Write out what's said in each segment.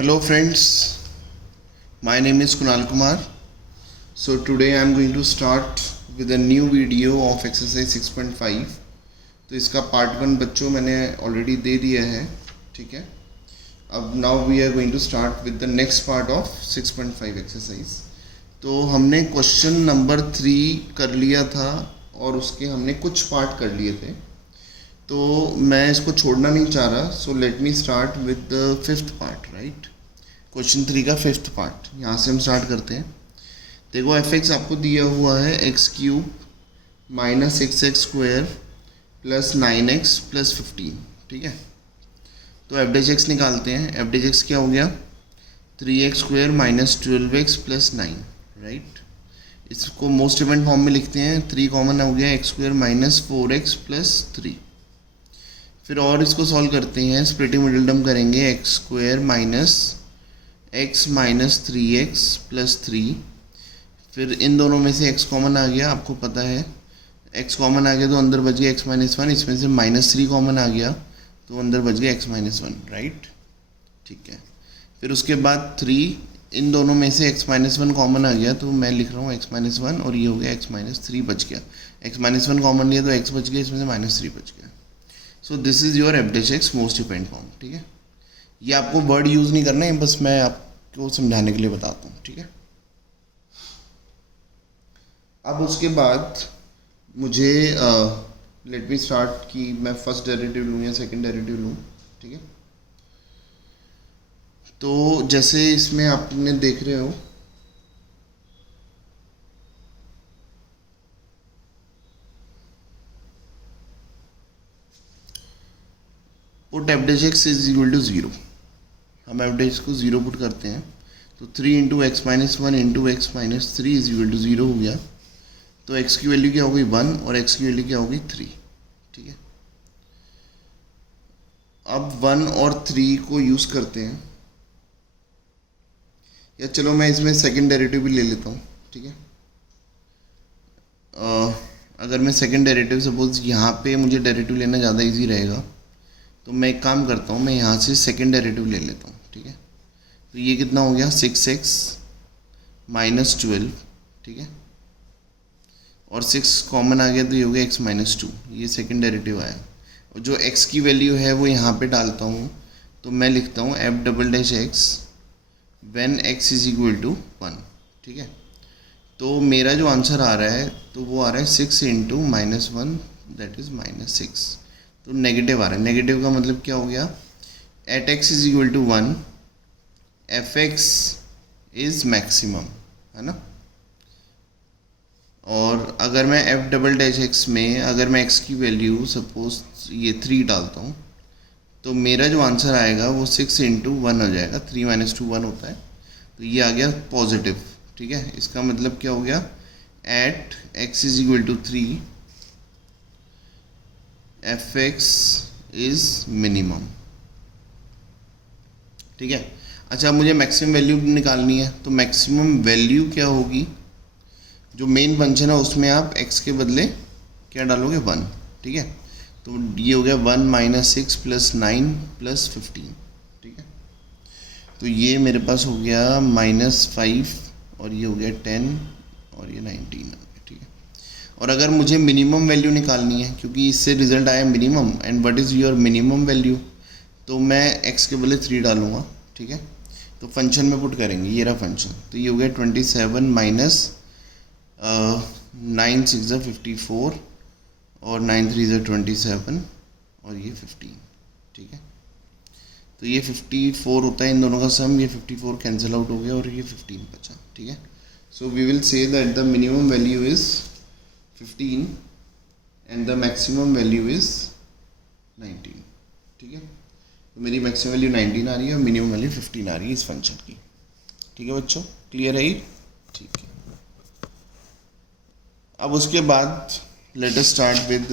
Hello friends, my name is Kunal Kumar. So today I am going to start with a new video of exercise 6.5. तो इसका part 1 बच्चों मैंने already दे दिया है, ठीक है. अब now we are going to start with the next part of 6.5 exercise. तो हमने क्वेश्चन नंबर 3 कर लिया था और उसके हमने कुछ पार्ट कर लिए थे, तो मैं इसको छोड़ना नहीं चाह रहा. So let me start with the 5th part. Right, question 3 का 5th पार्ट यहाँ से हम स्टार्ट करते हैं. देखो एफ एक्स आपको दिया हुआ है x cube minus x x square plus 9x plus 15. ठीक है, तो एफ डैश एक्स निकालते हैं. एफ डैश एक्स क्या हो गया 3x square minus 12x plus 9. Right, इसको मोस्ट इवेंट फॉर्म में लिखते हैं. 3 कॉमन हो गया, x square minus 4x plus 3. फिर और इसको सॉल्व करते हैं, स्प्लिटिंग मिडिल टर्म करेंगे. X square minus x minus 3x plus 3. फिर इन दोनों में से x कॉमन आ गया, आपको पता है x कॉमन आ गया तो अंदर बच गया x माइनस 1. इसमें से माइनस 3 कॉमन आ गया तो अंदर बच गया x माइनस 1. राइट, ठीक है. फिर उसके बाद 3, इन दोनों में से x माइनस 1 कॉमन आ गया तो मैं लिख रहा हूँ x माइनस 1 और ये हो गया x माइनस 3 बच गया. x माइनस 1 कॉमन लिया तो x बच गया, इसमें से माइनस 3 बच गया. So this is your F dash x most event form. ठीक है, ये आपको वर्ड यूज़ नहीं करना है, बस मैं आपको समझाने के लिए बताता हूँ. ठीक है, अब उसके बाद मुझे लेट मी स्टार्ट कि मैं फर्स्ट डेरिवेटिव लूँ या सेकंड डेरिवेटिव लूँ. ठीक है, तो जैसे इसमें आपने देख रहे हो put F dash x is equal to 0. हम एफ डैश को 0 पुट करते हैं तो 3 into X minus 1 into X minus 3 is equal to 0 हो गया. तो x की वैल्यू क्या होगी 1 और x की वैल्यू क्या होगी 3. ठीक है, अब 1 और 3 को यूज़ करते हैं, या चलो मैं इसमें सेकंड डेरिवेटिव भी ले लेता हूँ. ठीक है, अगर मैं सेकंड डेरिवेटिव सपोज यहाँ पे मुझे डेरिवेटिव लेना ज़्यादा इजी रहेगा तो मैं एक काम करता हूँ, मैं यहाँ से सेकंड डेरिवेटिव ले लेता हूँ. ठीक है, तो ये कितना हो गया 6x माइनस 12. ठीक है, और 6 कॉमन आ गया तो ये हो गया x माइनस 2. ये सेकंड डेरिवेटिव आया और जो x की वैल्यू है वो यहाँ पे डालता हूँ तो मैं लिखता हूँ F double dash X when x is equal to 1. ठीक है, तो मेरा जो आंसर आ रहा है तो वो आ रहा है 6 into minus 1 that is minus 6. तो नेगेटिव आ रहा है. नेगेटिव का मतलब क्या हो गया, at x is equal to 1 F X is maximum, है ना. और अगर मैं एफ डबल डैश एक्स में अगर मैं x की वैल्यू सपोज ये 3 डालता हूँ तो मेरा जो आंसर आएगा वो 6 इंटू 1 हो जाएगा. 3 माइनस 2 1 होता है, तो ये आ गया पॉजिटिव. ठीक है, इसका मतलब क्या हो गया, at x is equal to 3 F x is minimum. ठीक है, अच्छा मुझे मैक्सिमम वैल्यू निकालनी है, तो मैक्सिमम वैल्यू क्या होगी, जो मेन फंक्शन है उसमें आप x के बदले क्या डालोगे 1. ठीक है, तो ये हो गया 1 माइनस 6 प्लस 9 प्लस 15. ठीक है, तो ये मेरे पास हो गया माइनस 5 और ये हो गया 10 और ये 19. ठीक है, और अगर मुझे मिनिमम वैल्यू निकालनी है क्योंकि इससे रिजल्ट आया minimum, and what is your minimum value, तो मैं x के बदले 3 डालूँगा. ठीक है, तो फंक्शन में पुट करेंगे, ये रहा फंक्शन. तो ये हो गया 27 माइनस 9 6 54 और 9 3 27 और ये 15. ठीक है, तो ये 54 होता है इन दोनों का सम, ये 54 कैंसिल आउट हो गया और ये 15 बचा. ठीक है, so we will say that the minimum value is 15 and the maximum value is 19. ठीक है, तो मेरी मैक्सिमम वैल्यू 19 आ रही है और मिनिमम वैल्यू 15 आ रही है इस फंक्शन की. ठीक है बच्चों, क्लियर है ये. ठीक है, अब उसके बाद let us start with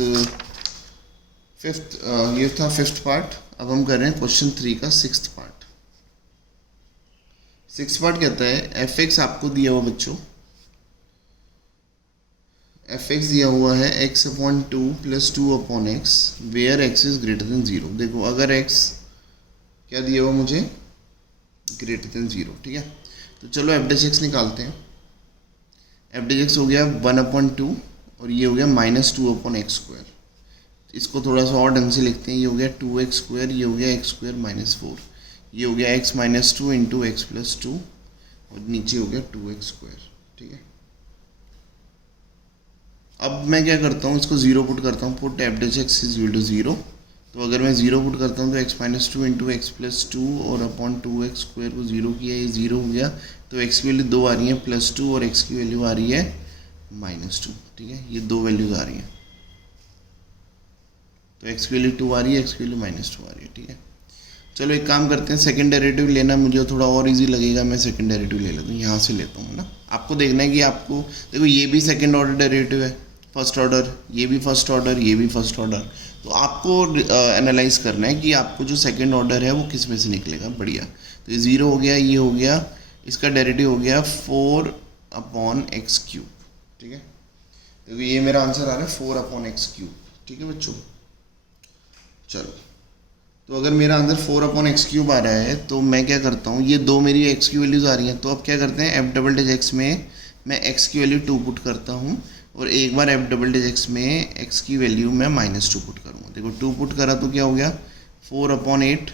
5th. ये था 5th पार्ट. अब हम कर रहे हैं क्वेश्चन 3 का 6th पार्ट. 6th पार्ट कहता है एफ एक्स आपको दिया हुआ बच्चों, एफ एक्स दिया हुआ है x upon 2 plus 2 upon X where x is greater than 0. देखो अगर x क्या दिया हुआ मुझे ग्रेटर देन 0, ठीक है। तो चलो एफ डैश एक्स निकालते हैं। एफ डैश एक्स हो गया 1/2 और ये हो गया -2/x²। इसको थोड़ा सा और ढंग से लिखते हैं, ये हो गया 2x², ये हो गया x² - 4, ये हो गया x - 2 × x+2 और नीचे हो गया 2x², ठीक है। अब मैं क्या करता हूँ, इसको 0 पुट करता हूँ, put F dash x is equal to 0। तो अगर मैं 0 पुट करता हूँ तो x - 2 × x+2 और अपॉन 2x² को 0 किया, ये 0 हो गया। तो x की वैल्यू 2 आ रही है +2 और x की वैल्यू आ रही है -2, ठीक है। ये दो वैल्यूज आ रही हैं, तो x की वैल्यू 2 आ रही है, x की वैल्यू -2 आ रही है, ठीक है। चलो एक काम करते हैं, सेकंड डेरिवेटिव लेना मुझे थोड़ा और इजी लगेगा, मैं सेकंड डेरिवेटिव ले लेता हूँ, यहाँ से लेता हूँ ना। आपको देखना है कि आपको देखो ये भी सेकंड ऑर्डर डेरिवेटिव है, फर्स्ट ऑर्डर, ये भी फर्स्ट ऑर्डर, ये भी फर्स्ट ऑर्डर। तो आपको एनालाइज करना है कि आपको जो सेकंड ऑर्डर है वो किस में से निकलेगा। बढ़िया, तो ये 0 हो गया, ये हो गया, इसका डेरिवेटिव हो गया 4/x³, ठीक है। तो ये मेरा आंसर आ रहा है 4/x³, ठीक है बच्चों। चलो, तो अगर मेरा आंसर 4/x³ आ रहा है तो मैं क्या करता हूँ, ये दो मेरी x की वैल्यूज़ आ रही हैं, तो अब क्या करते हैं, एफ डबल डैश एक्स में मैं x की वैल्यू 2 पुट करता हूँ और एक बार एफ डबल डैश एक्स में x की वैल्यू मैं -2 पुट करूँगा। देखो 2 पुट करा तो क्या हो गया 4/8,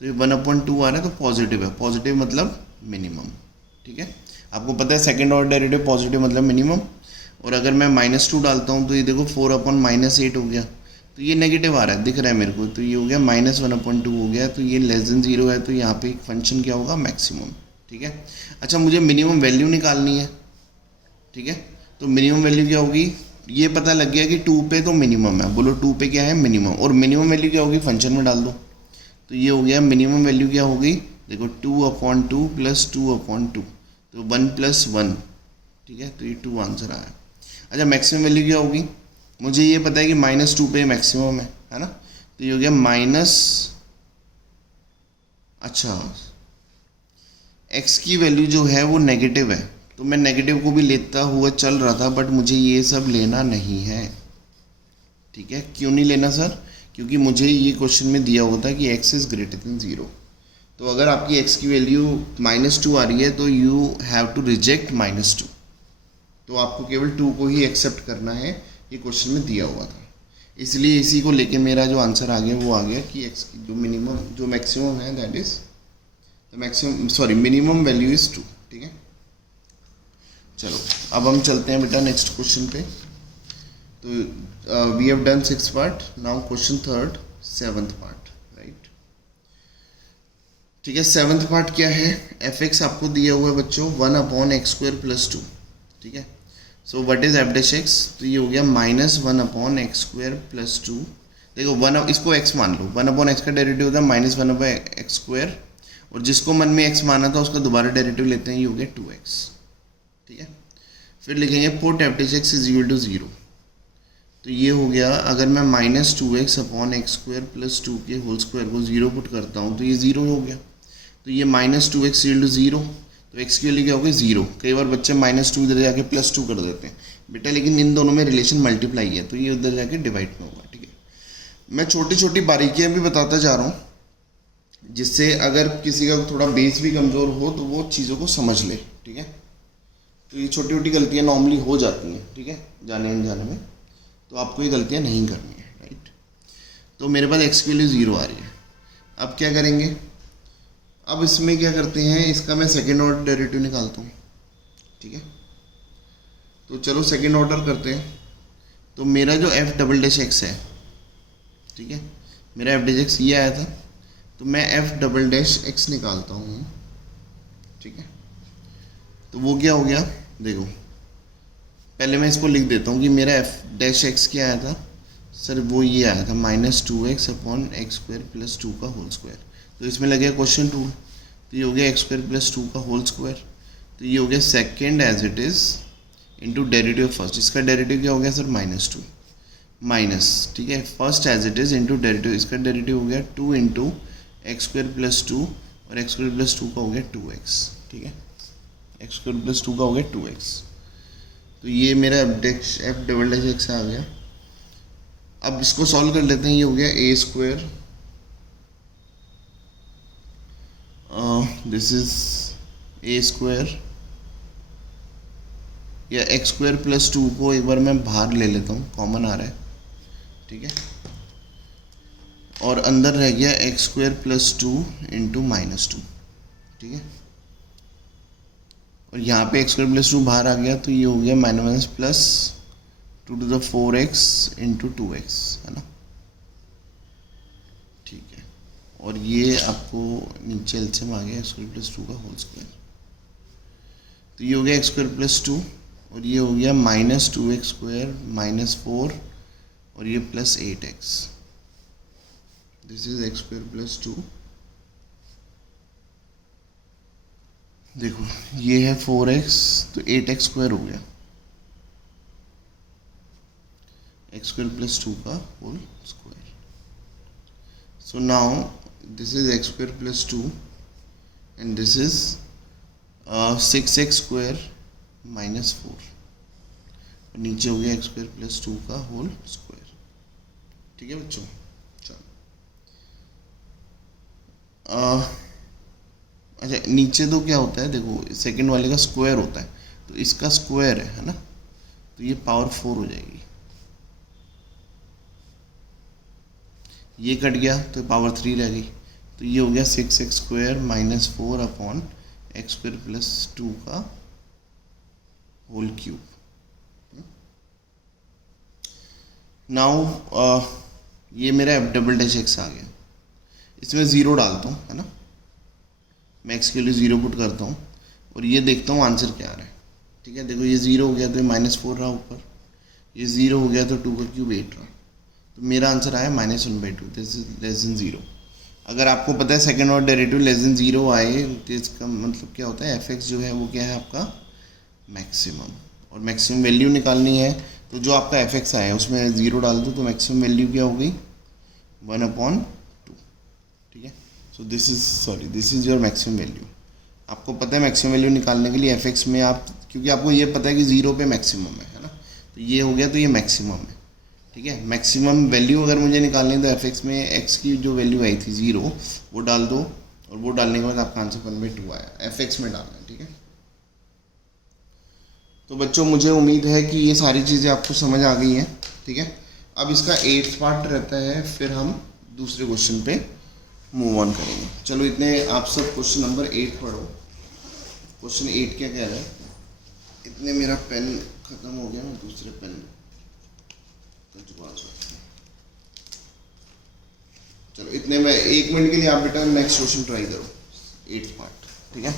तो ये 1/2 आ रहा है, तो पॉजिटिव है, पॉजिटिव मतलब मिनिमम, ठीक है। आपको पता है सेकेंड ऑर्डर डेरिवेटिव पॉजिटिव मतलब मिनिमम। और अगर मैं -2 डालता हूँ तो ये देखो 4/-8 हो गया, तो ये नेगेटिव आ रहा है, दिख रहा है मेरे को, तो ये हो गया -1/2 हो गया, तो ये लेस देन 0 है, तो यहाँ पे एक फंक्शन क्या होगा, मैक्सिमम, ठीक है। अच्छा, मुझे मिनिमम वैल्यू निकालनी है, ठीक है। तो मिनिमम वैल्यू क्या होगी, ये पता लग गया कि 2 पे तो मिनिमम है, बोलो 2 पे क्या है, मिनिमम, और मिनिमम वैल्यू क्या होगी, फंक्शन में डाल दो। तो ये हो गया मिनिमम वैल्यू क्या होगी, देखो 2/2 + 2/2, तो 1 + 1, ठीक है, तो ये 2 आंसर आया। अच्छा, मैक्सिमम वैल्यू क्या होगी, मुझे ये पता है कि -2 पे मैक्सिमम है ना, तो ये हो गया अच्छा, x की वैल्यू जो है वो नेगेटिव है, तो मैं नेगेटिव को भी लेता हुआ चल रहा था, बट मुझे ये सब लेना नहीं है, ठीक है। क्यों नहीं लेना सर, क्योंकि मुझे ये क्वेश्चन में दिया हुआ था कि x इज़ ग्रेटर देन 0। तो अगर आपकी x की वैल्यू -2 आ रही है तो यू हैव टू रिजेक्ट -2, तो आपको केवल 2 को ही एक्सेप्ट करना है, ये क्वेश्चन में दिया हुआ था। इसलिए इसी को लेके मेरा जो आंसर आ गया वो आ गया कि x की जो मैक्सिमम है that is minimum value is 2, ठीक है। चलो अब हम चलते हैं बेटा नेक्स्ट क्वेश्चन पे। तो we have done 6th part, now question 3rd 7th part, right, ठीक है। 7th पार्ट क्या है, f(x) आपको दिया हुआ है बच्चों 1/x² + 2, ठीक है। So what is F dash x, तो ये हो गया -1/x² + 2। देखो 1, इसको x मान लो, 1/x का डेरिवेटिव होता है -1/x², और जिसको मन में x माना था उसका दोबारा डेरिवेटिव लेते हैं, ये हो गया 2x, ठीक है। फिर लिखेंगे put F dash x is equal to 0, तो ये हो गया, अगर मैं -2x/x² + 2 के होल स्क्वायर को 0 पुट करता हूँ तो ये 0 हो गया, तो ये -2x इक्वल टू 0, तो x की वैल्यू क्या होगी 0। कई बार बच्चे -2 इधर जाके +2 कर देते हैं बेटा, लेकिन इन दोनों में रिलेशन मल्टीप्लाई है, तो ये उधर जाके डिवाइड में होगा, ठीक है। मैं छोटी छोटी बारीकियाँ भी बताता जा रहा हूँ, जिससे अगर किसी का थोड़ा बेस भी कमज़ोर हो तो वो चीज़ों को समझ ले, ठीक है। तो ये छोटी छोटी गलतियाँ नॉर्मली हो जाती हैं, ठीक है, जाने अनजाने में, तो आपको ये गलतियाँ नहीं करनी है, राइट। तो मेरे पास x की वैल्यू 0 आ रही है, अब क्या करेंगे, अब इसमें क्या करते हैं, इसका मैं सेकेंड ऑर्डर डेरिवेटिव निकालता हूँ, ठीक है। तो चलो सेकेंड ऑर्डर करते हैं। तो मेरा जो एफ डबल डैश एक्स है, ठीक है, मेरा एफ डैश एक्स ये आया था, तो मैं एफ डबल डैश एक्स निकालता हूँ, ठीक है। तो वो क्या हो गया, देखो पहले मैं इसको लिख देता हूँ कि मेरा एफ डैश एक्स क्या आया था सर, वो ये आया था -2x/x² + 2 का होल स्क्वायर। तो इसमें लगे क्वेश्चन टूल, तो ये हो गया x² + 2 का होल स्क्वायर, तो ये हो गया second as it is into derivative first, इसका डेरिवेटिव क्या हो गया सर -2 माइनस, ठीक है, first as it is into derivative, इसका डेरिवेटिव हो गया 2 × x² + 2 और x² + 2 का हो गया 2x, ठीक है, x² + 2 का हो गया 2x। तो ये मेरा एफ डबल डैश एक्स आ गया। अब इसको सॉल्व कर लेते हैं, ये हो गया a² this is a square या एक्स स्क्वायर प्लस 2 को एक बार मैं बाहर ले लेता हूँ, कॉमन आ रहा है, ठीक है। और अंदर रह गया एक्स स्क्वायर प्लस 2 इंटू -2, ठीक है। और यहाँ पे एक्स स्क्वायर प्लस 2 बाहर आ गया, तो ये हो गया minus plus 2⁴x into 2x, है ना, ठीक है। और ये आपको नीचे एलसीएम आ गया एक्स स्क्वायर प्लस 2 का होल स्क्वायर, तो ये हो गया एक्स स्क्वायर प्लस 2 और ये हो गया -2x स्क्वायर -4 और ये plus 8x। This is X square plus 2, देखो ये है 4x तो 8x स्क्वायर हो गया, एक्स स्क्वायर प्लस 2 का whole square. So now this is X square plus 2 and this is 6x square -4 और नीचे हो गया एक्स स्क्वायर प्लस 2 का होल स्क्वायर, ठीक है बच्चों। चलो अच्छा, नीचे तो क्या होता है, देखो सेकंड वाले का स्क्वायर होता है, तो इसका स्क्वायर है ना, तो ये पावर 4 हो जाएगी, ये कट गया तो पावर 3 रह गई, तो ये हो गया 6x square -4 upon x square plus 2 का होल क्यूब। नाउ ये मेरा डबल डैश एक्स आ गया, इसमें ज़ीरो डालता हूँ, है ना, मैं एक्स के लिए ज़ीरो पुट करता हूँ और ये देखता हूँ आंसर क्या आ रहा है, ठीक है। देखो ये ज़ीरो हो गया तो -4 रहा ऊपर, ये ज़ीरो हो गया तो 2 का क्यूब 8 रहा, तो मेरा आंसर आया -1/2, दिस इज लेस देन 0। अगर आपको पता है second order derivative less than 0 आए तो इसका मतलब क्या होता है, एफ जो है वो क्या है आपका मैक्सिमम, और मैक्सिमम वैल्यू निकालनी है तो जो आपका एफ आया उसमें 0 डाल दो, तो मैक्सिमम वैल्यू क्या हो गई 1/2, ठीक है। So this is your maximum value. आपको पता है मैक्सिमम वैल्यू निकालने के लिए एफ में आप, क्योंकि आपको ये पता है कि 0 पे मैक्सिमम है ना, तो ये हो गया, तो ये मैक्सिमम है, ठीक है। मैक्सिमम वैल्यू अगर मुझे निकालनी है तो एफ में एक्स की जो वैल्यू आई थी 0 वो डाल दो, और वो डालने के बाद आपका आंसर 1/2 आया, एफ में डालना है, ठीक है। तो बच्चों मुझे उम्मीद है कि ये सारी चीज़ें आपको समझ आ गई हैं, ठीक है। अब इसका 8th पार्ट रहता है, फिर हम दूसरे क्वेश्चन पे मूव ऑन करेंगे। चलो इतने आप सब क्वेश्चन नंबर 8 पढ़ो। क्वेश्चन 8 क्या कह रहा है, इतने मेरा पेन ख़त्म हो गया, मैं दूसरे पेन का जुगाड़ करता हूँ। चलो इतने में 1 मिनट के लिए आप बेटा नेक्स्ट क्वेश्चन ट्राई करो, 8th पार्ट, ठीक है।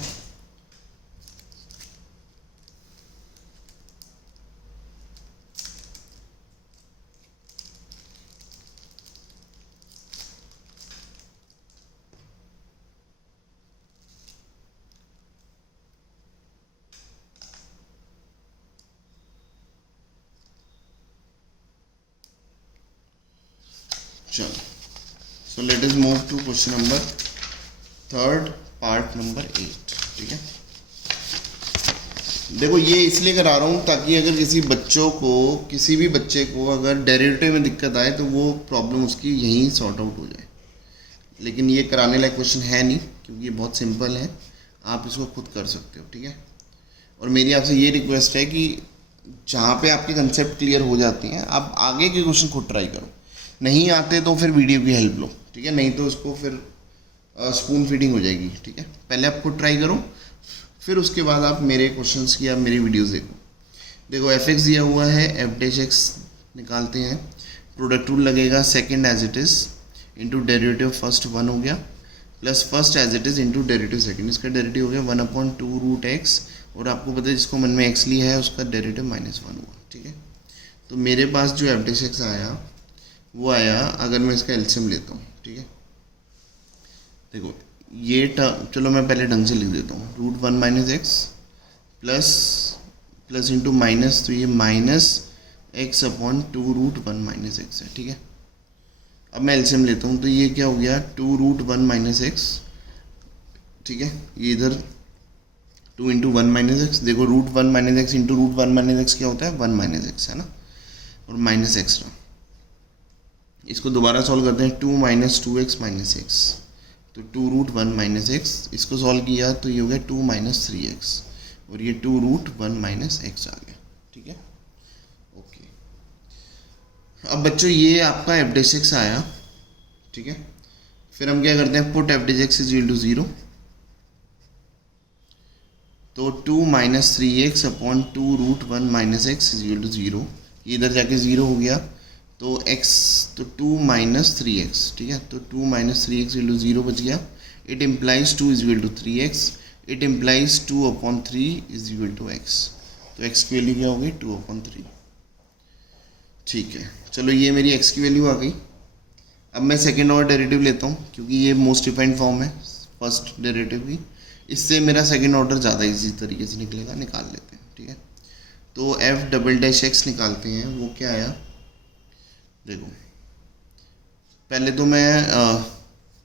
चलो so let us move to question number 3rd part number 8, ठीक है। देखो ये इसलिए करा रहा हूँ ताकि अगर किसी भी बच्चे को अगर डेरिवेटिव में दिक्कत आए तो वो प्रॉब्लम उसकी यहीं सॉर्ट आउट हो जाए। लेकिन ये कराने लायक क्वेश्चन है नहीं, क्योंकि ये बहुत सिंपल है, आप इसको खुद कर सकते हो, ठीक है। और मेरी आपसे ये रिक्वेस्ट है कि जहाँ पे आपके कंसेप्ट क्लियर हो जाते हैं आप आगे के क्वेश्चन खुद ट्राई करो, नहीं आते तो फिर वीडियो की हेल्प लो, ठीक है, नहीं तो उसको फिर स्पून फीडिंग हो जाएगी, ठीक है। पहले आप खुद ट्राई करो, फिर उसके बाद आप मेरे क्वेश्चंस की या मेरी वीडियोस देखो। देखो एफ एक्स दिया हुआ है, एफ डैश एक्स निकालते हैं, प्रोडक्ट रूल लगेगा second as it is into derivative first 1 हो गया, plus first as it is into derivative second, इसका डेरिवेटिव हो गया 1/2√x, और आपको पता है जिसको मन में x लिया है उसका डेरिवेटिव -1 हुआ, ठीक है। तो मेरे पास जो एफ डैश एक्स आया वो आया, अगर मैं इसका एलसीएम लेता हूँ, ठीक है। देखो ये टर्म, चलो मैं पहले ढंग से लिख देता हूँ, √1 - x प्लस इंटू माइनस, तो ये -x/2√1 - x है, ठीक है। अब मैं एलसीएम लेता हूँ तो ये क्या हो गया 2√1 - x, ठीक है। ये इधर 2 × 1 - x, देखो √1 - x इंटू √1 - x क्या होता है 1 - x, है ना, और -x रहा। इसको दोबारा सॉल्व करते हैं, 2 - 2x - x तो 2√1 माइनस एक्स, इसको सॉल्व किया तो ये हो गया 2 माइनस 3x, और ये 2√1 माइनस एक्स आ गया। ठीक है, ओके। अब बच्चों ये आपका f(x) आया। ठीक है, फिर हम क्या करते हैं, put f(x) is equal to 0, तो 2 minus 3x upon 2√1 minus X is equal to 0, ये इधर जाके 0 हो गया, तो x, तो 2 माइनस 3x, ठीक है, तो 2 माइनस 3x इक्वल टू 0 बच गया। It implies 2 is equal to 3x, it implies 2/3 is equal to x, तो x की वैल्यू क्या होगी 2/3। ठीक है, चलो ये मेरी x की वैल्यू आ गई। अब मैं सेकेंड ऑर्डर डेरिवेटिव लेता हूँ, क्योंकि ये मोस्ट डिफाइंड फॉर्म है फर्स्ट डेरिवेटिव की, इससे मेरा सेकेंड ऑर्डर ज़्यादा इजी तरीके से निकलेगा, निकाल लेते हैं। ठीक है, तो f"(x) निकालते हैं, वो क्या आया, देखो पहले तो मैं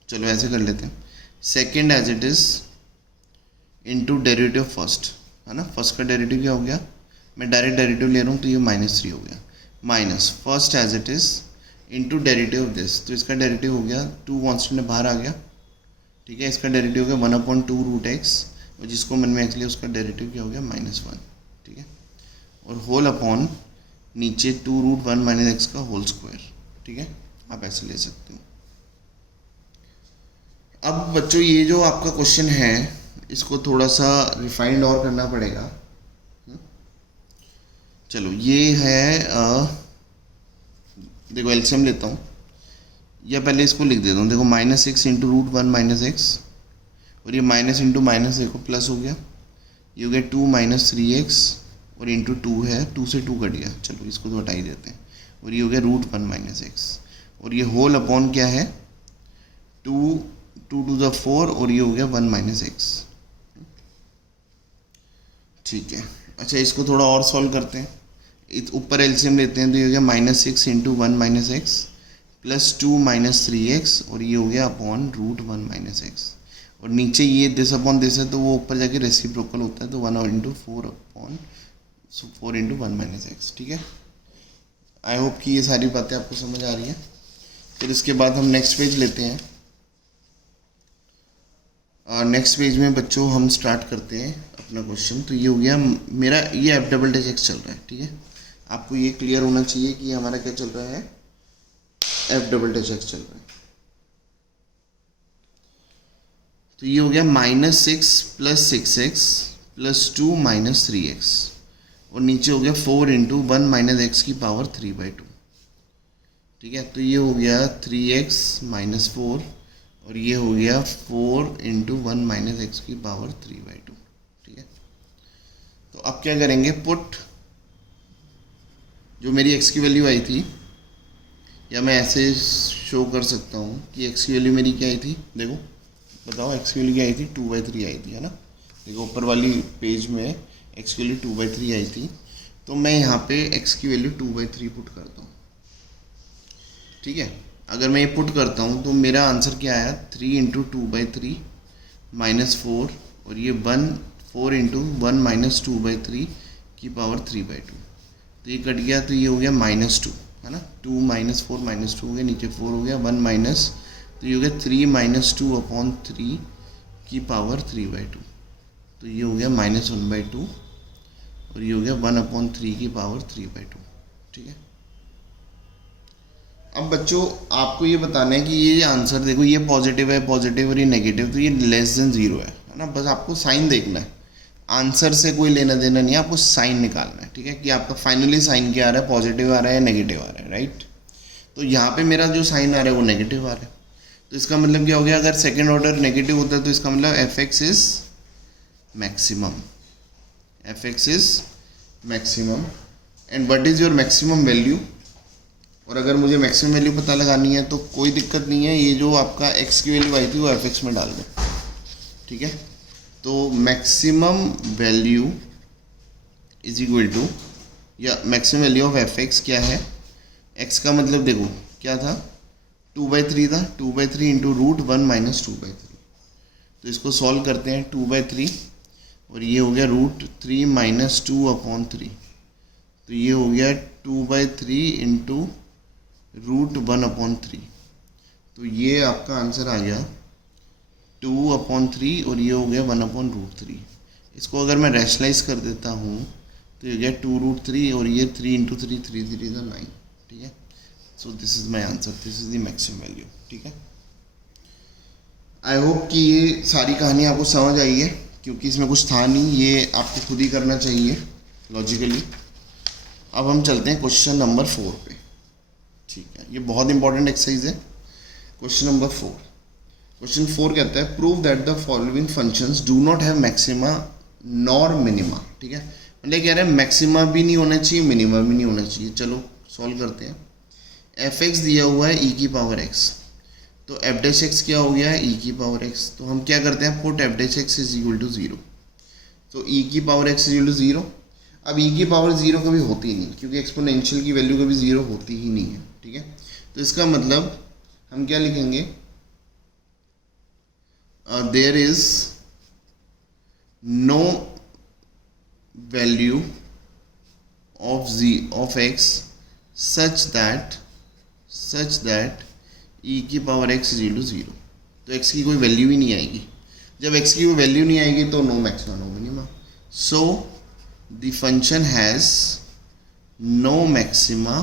चलो ऐसे कर लेते हैं, second as it is into derivative first, है ना, फर्स्ट का डेरिवेटिव क्या हो गया, मैं डायरेक्ट डेरिवेटिव ले रहा हूँ तो ये -3 हो गया, minus first as it is into derivative of this, तो इसका डेरिवेटिव हो गया 2 कॉन्स्टेंट बाहर आ गया। ठीक है, इसका डेरिवेटिव हो गया 1/2√x, और जिसको मन में x लिया उसका डेरिवेटिव क्या हो गया -1। ठीक है, और होल अपॉन नीचे 2√1 माइनस एक्स का होल स्क्वायर। ठीक है, आप ऐसे ले सकते हो। अब बच्चों ये जो आपका क्वेश्चन है इसको थोड़ा सा रिफाइंड और करना पड़ेगा। चलो ये है देखो एलसीएम लेता हूँ, या पहले इसको लिख देता हूँ, देखो -6 इंटू √1 माइनस एक्स, और ये माइनस इंटू माइनस देखो प्लस हो गया, ये हो गया 2 माइनस 3x, और इंटू 2 है, 2 से 2 कट गया, चलो इसको तो हटा ही देते हैं, और ये हो गया √1 माइनस एक्स, और ये होल अपॉन क्या है 2 टू द 4, और ये हो गया 1 माइनस एक्स। ठीक है, अच्छा इसको थोड़ा और सॉल्व करते हैं, ऊपर एलसीएम लेते हैं, तो ये हो गया -6 into 1 minus x plus 2 minus 3x, और ये हो गया अपॉन √1 माइनस एक्स, और नीचे ये दिस अपॉन दिस है तो वो ऊपर जाके रेसिप्रोकल होता है, तो 1 इंटू 4 इंटू 1 माइनस एक्स। ठीक है, आई होप कि ये सारी बातें आपको समझ आ रही हैं। फिर इसके बाद हम नेक्स्ट पेज लेते हैं। नेक्स्ट पेज में बच्चों हम स्टार्ट करते हैं अपना क्वेश्चन। तो ये हो गया मेरा, ये f"(x) चल रहा है। ठीक है, आपको ये क्लियर होना चाहिए कि हमारा क्या चल रहा है, f"(x) चल रहा है। तो ये हो गया -6 plus 6x plus 2 minus 3x, और नीचे हो गया 4 इंटू 1 माइनस एक्स की पावर 3/2। ठीक है, तो ये हो गया 3x माइनस 4, और ये हो गया 4 इंटू 1 माइनस एक्स की पावर 3/2। ठीक है, तो अब क्या करेंगे, पुट जो मेरी x की वैल्यू आई थी, या मैं ऐसे शो कर सकता हूँ कि x की वैल्यू मेरी क्या आई थी, देखो बताओ x की वैल्यू क्या आई थी, 2/3 आई थी, है ना। देखो ऊपर वाली पेज में x की वैल्यू 2/3 आई थी, तो मैं यहाँ पे x की वैल्यू 2/3 पुट करता हूँ। ठीक है, अगर मैं ये पुट करता हूँ तो मेरा आंसर क्या आया, 3 इंटू 2/3 -4, और ये 4 इंटू 1 माइनस 2/3 की पावर 3/2, तो ये कट गया, तो ये हो गया -2, है ना, 2 - 4 -2 हो गया, नीचे 4 हो गया, 1 माइनस, तो ये हो गया 3 - 2/3 की पावर 3/2, तो ये हो गया -1/2, और ये हो गया 1/3 की पावर 3/2। ठीक है, अब बच्चों आपको ये बताना है कि ये आंसर देखो, ये पॉजिटिव है पॉजिटिव, और ये नेगेटिव, तो ये लेस देन 0 है ना, बस आपको साइन देखना है, आंसर से कोई लेना देना नहीं है, आपको साइन निकालना है। ठीक है, कि आपका फाइनली साइन क्या आ रहा है, पॉजिटिव आ रहा है या नेगेटिव आ रहा है, राइट। तो यहाँ पे मेरा जो साइन आ रहा है वो नेगेटिव आ रहा है, तो इसका मतलब क्या हो गया, अगर सेकेंड ऑर्डर नेगेटिव होता है तो इसका मतलब f(x) is maximum, f(x) is maximum, and what is your maximum value. और अगर मुझे मैक्सिमम वैल्यू पता लगानी है तो कोई दिक्कत नहीं है, ये जो आपका x की वैल्यू आई थी वो f(x) में डाल दो। ठीक है, तो maximum value is equal to, या मैक्सिमम वैल्यू ऑफ f(x) क्या है, x का मतलब देखो क्या था, 2/3 था, 2/3 इंटू √1 माइनस 2/3, तो इसको सॉल्व करते हैं, 2/3, और ये हो गया √3 माइनस 2/3, तो ये हो गया 2/3 इंटू √1/3, तो ये आपका आंसर आ गया 2/3 और ये हो गया 1/√3। इसको अगर मैं रैशनलाइज कर देता हूँ तो ये हो गया 2√3 और ये 3 × 3 3 3 9। ठीक है, so this is my answer, this is the maximum value. ठीक है, आई होप कि ये सारी कहानी आपको समझ आई है, क्योंकि इसमें कुछ था नहीं, ये आपको खुद ही करना चाहिए लॉजिकली। अब हम चलते हैं क्वेश्चन नंबर 4 पे। ठीक है, ये बहुत इंपॉर्टेंट एक्सरसाइज है। क्वेश्चन नंबर 4, क्वेश्चन 4 कहता है prove that the following functions do not have maxima nor minima. ठीक है, मतलब कह रहे हैं मैक्सिमा भी नहीं होना चाहिए, मिनिमा भी नहीं होना चाहिए। चलो सॉल्व करते हैं। एफ एक्स दिया हुआ है ई की पावर एक्स, तो एफ डैश एक्स क्या हो गया है ई की पावर एक्स। तो हम क्या करते हैं, put F dash x is equal to 0। तो ई की power x is equal to 0। अब ई की पावर 0 कभी होती ही नहीं, क्योंकि एक्सपोनेंशियल की वैल्यू कभी 0 होती ही नहीं है। ठीक है, तो इसका मतलब हम क्या लिखेंगे, there is no value of x such that e की power x is equal to 0। तो एक्स की कोई वैल्यू ही नहीं आएगी। जब एक्स की कोई वैल्यू नहीं आएगी तो no maxima no minima. So the function has no maxima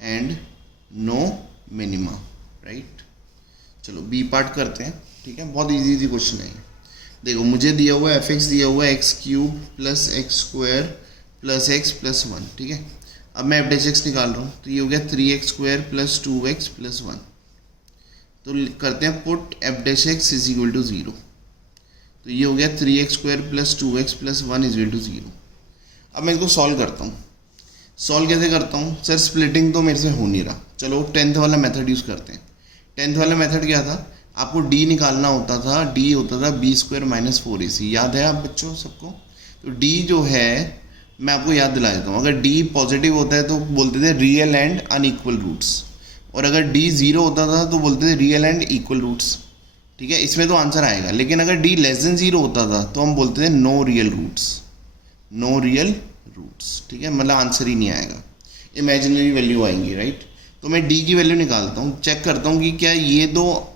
and no minima, right. चलो बी पार्ट करते हैं। ठीक है, बहुत इजी क्वेश्चन है। देखो मुझे दिया हुआ है एफ एक्स दिया हुआ है x³ + x² + x + 1। ठीक है, अब मैं एफ डैश एक्स निकाल रहा हूँ, तो ये हो गया 3x² + 2x + 1। तो करते हैं put F dash x is equal to 0। तो ये हो गया 3x² + 2x + 1 is equal to 0। अब मैं इसको सॉल्व करता हूँ। सॉल्व कैसे करता हूँ सर, स्प्लिटिंग तो मेरे से हो नहीं रहा। चलो 10th वाला मेथड यूज़ करते हैं। 10th वाला मेथड क्या था, आपको d निकालना होता था, d होता था b² - 4ac। याद है आप बच्चों सबको? तो d जो है, मैं आपको याद दिला देता हूँ, अगर d पॉजिटिव होता है तो बोलते थे रियल एंड अनइक्वल रूट्स, और अगर d 0 होता था तो बोलते थे रियल एंड इक्वल रूट्स। ठीक है, इसमें तो आंसर आएगा। लेकिन अगर d <0 होता था तो हम बोलते थे no real roots, no real roots. ठीक है, मतलब आंसर ही नहीं आएगा, इमेजिनरी वैल्यू आएंगी, राइट। तो मैं d की वैल्यू निकालता हूँ, चेक करता हूँ कि क्या ये दो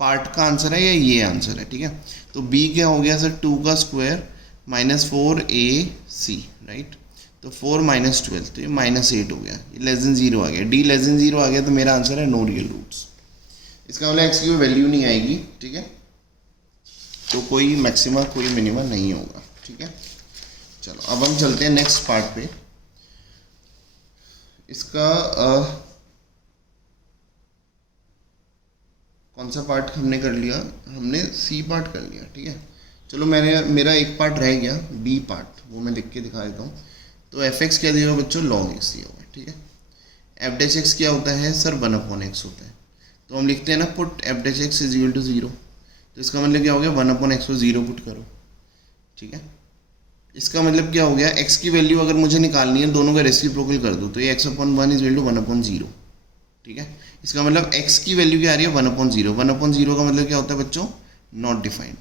पार्ट का आंसर है या ये आंसर है। ठीक है, तो b क्या हो गया सर, 2 का स्क्वायर - 4ac, राइट। तो 4 - 12, तो ये -8 हो गया, ये <0 आ गया। d <0 आ गया तो मेरा आंसर है नो रियल रूट्स। इसका मतलब x की कोई वैल्यू नहीं आएगी। ठीक है, तो कोई मैक्सिमा कोई मिनिमा नहीं होगा। ठीक है, चलो अब हम चलते हैं नेक्स्ट पार्ट पे। इसका कौन सा पार्ट हमने कर लिया, हमने सी पार्ट कर लिया। ठीक है, चलो मेरा एक पार्ट रह गया बी पार्ट, वो मैं लिख के दिखा देता हूँ। तो एफ एक्स क्या दिया हुआ बच्चों, log x दिया हुआ है। ठीक है, एफ डैश एक्स क्या होता है सर, 1/x होता है। तो हम लिखते हैं ना put F dash x is equal to 0। तो इसका मतलब क्या हो गया, 1/x को 0 पुट करो। ठीक है, इसका मतलब क्या हो गया, x की वैल्यू अगर मुझे निकालनी है, दोनों का रेसिप्रोकल कर दो, तो ये x/1 इज इक्वल टू 1/0। ठीक है, इसका मतलब x की वैल्यू क्या आ रही है, 1/0। 1/0 का मतलब क्या होता है बच्चों, नॉट डिफाइंड।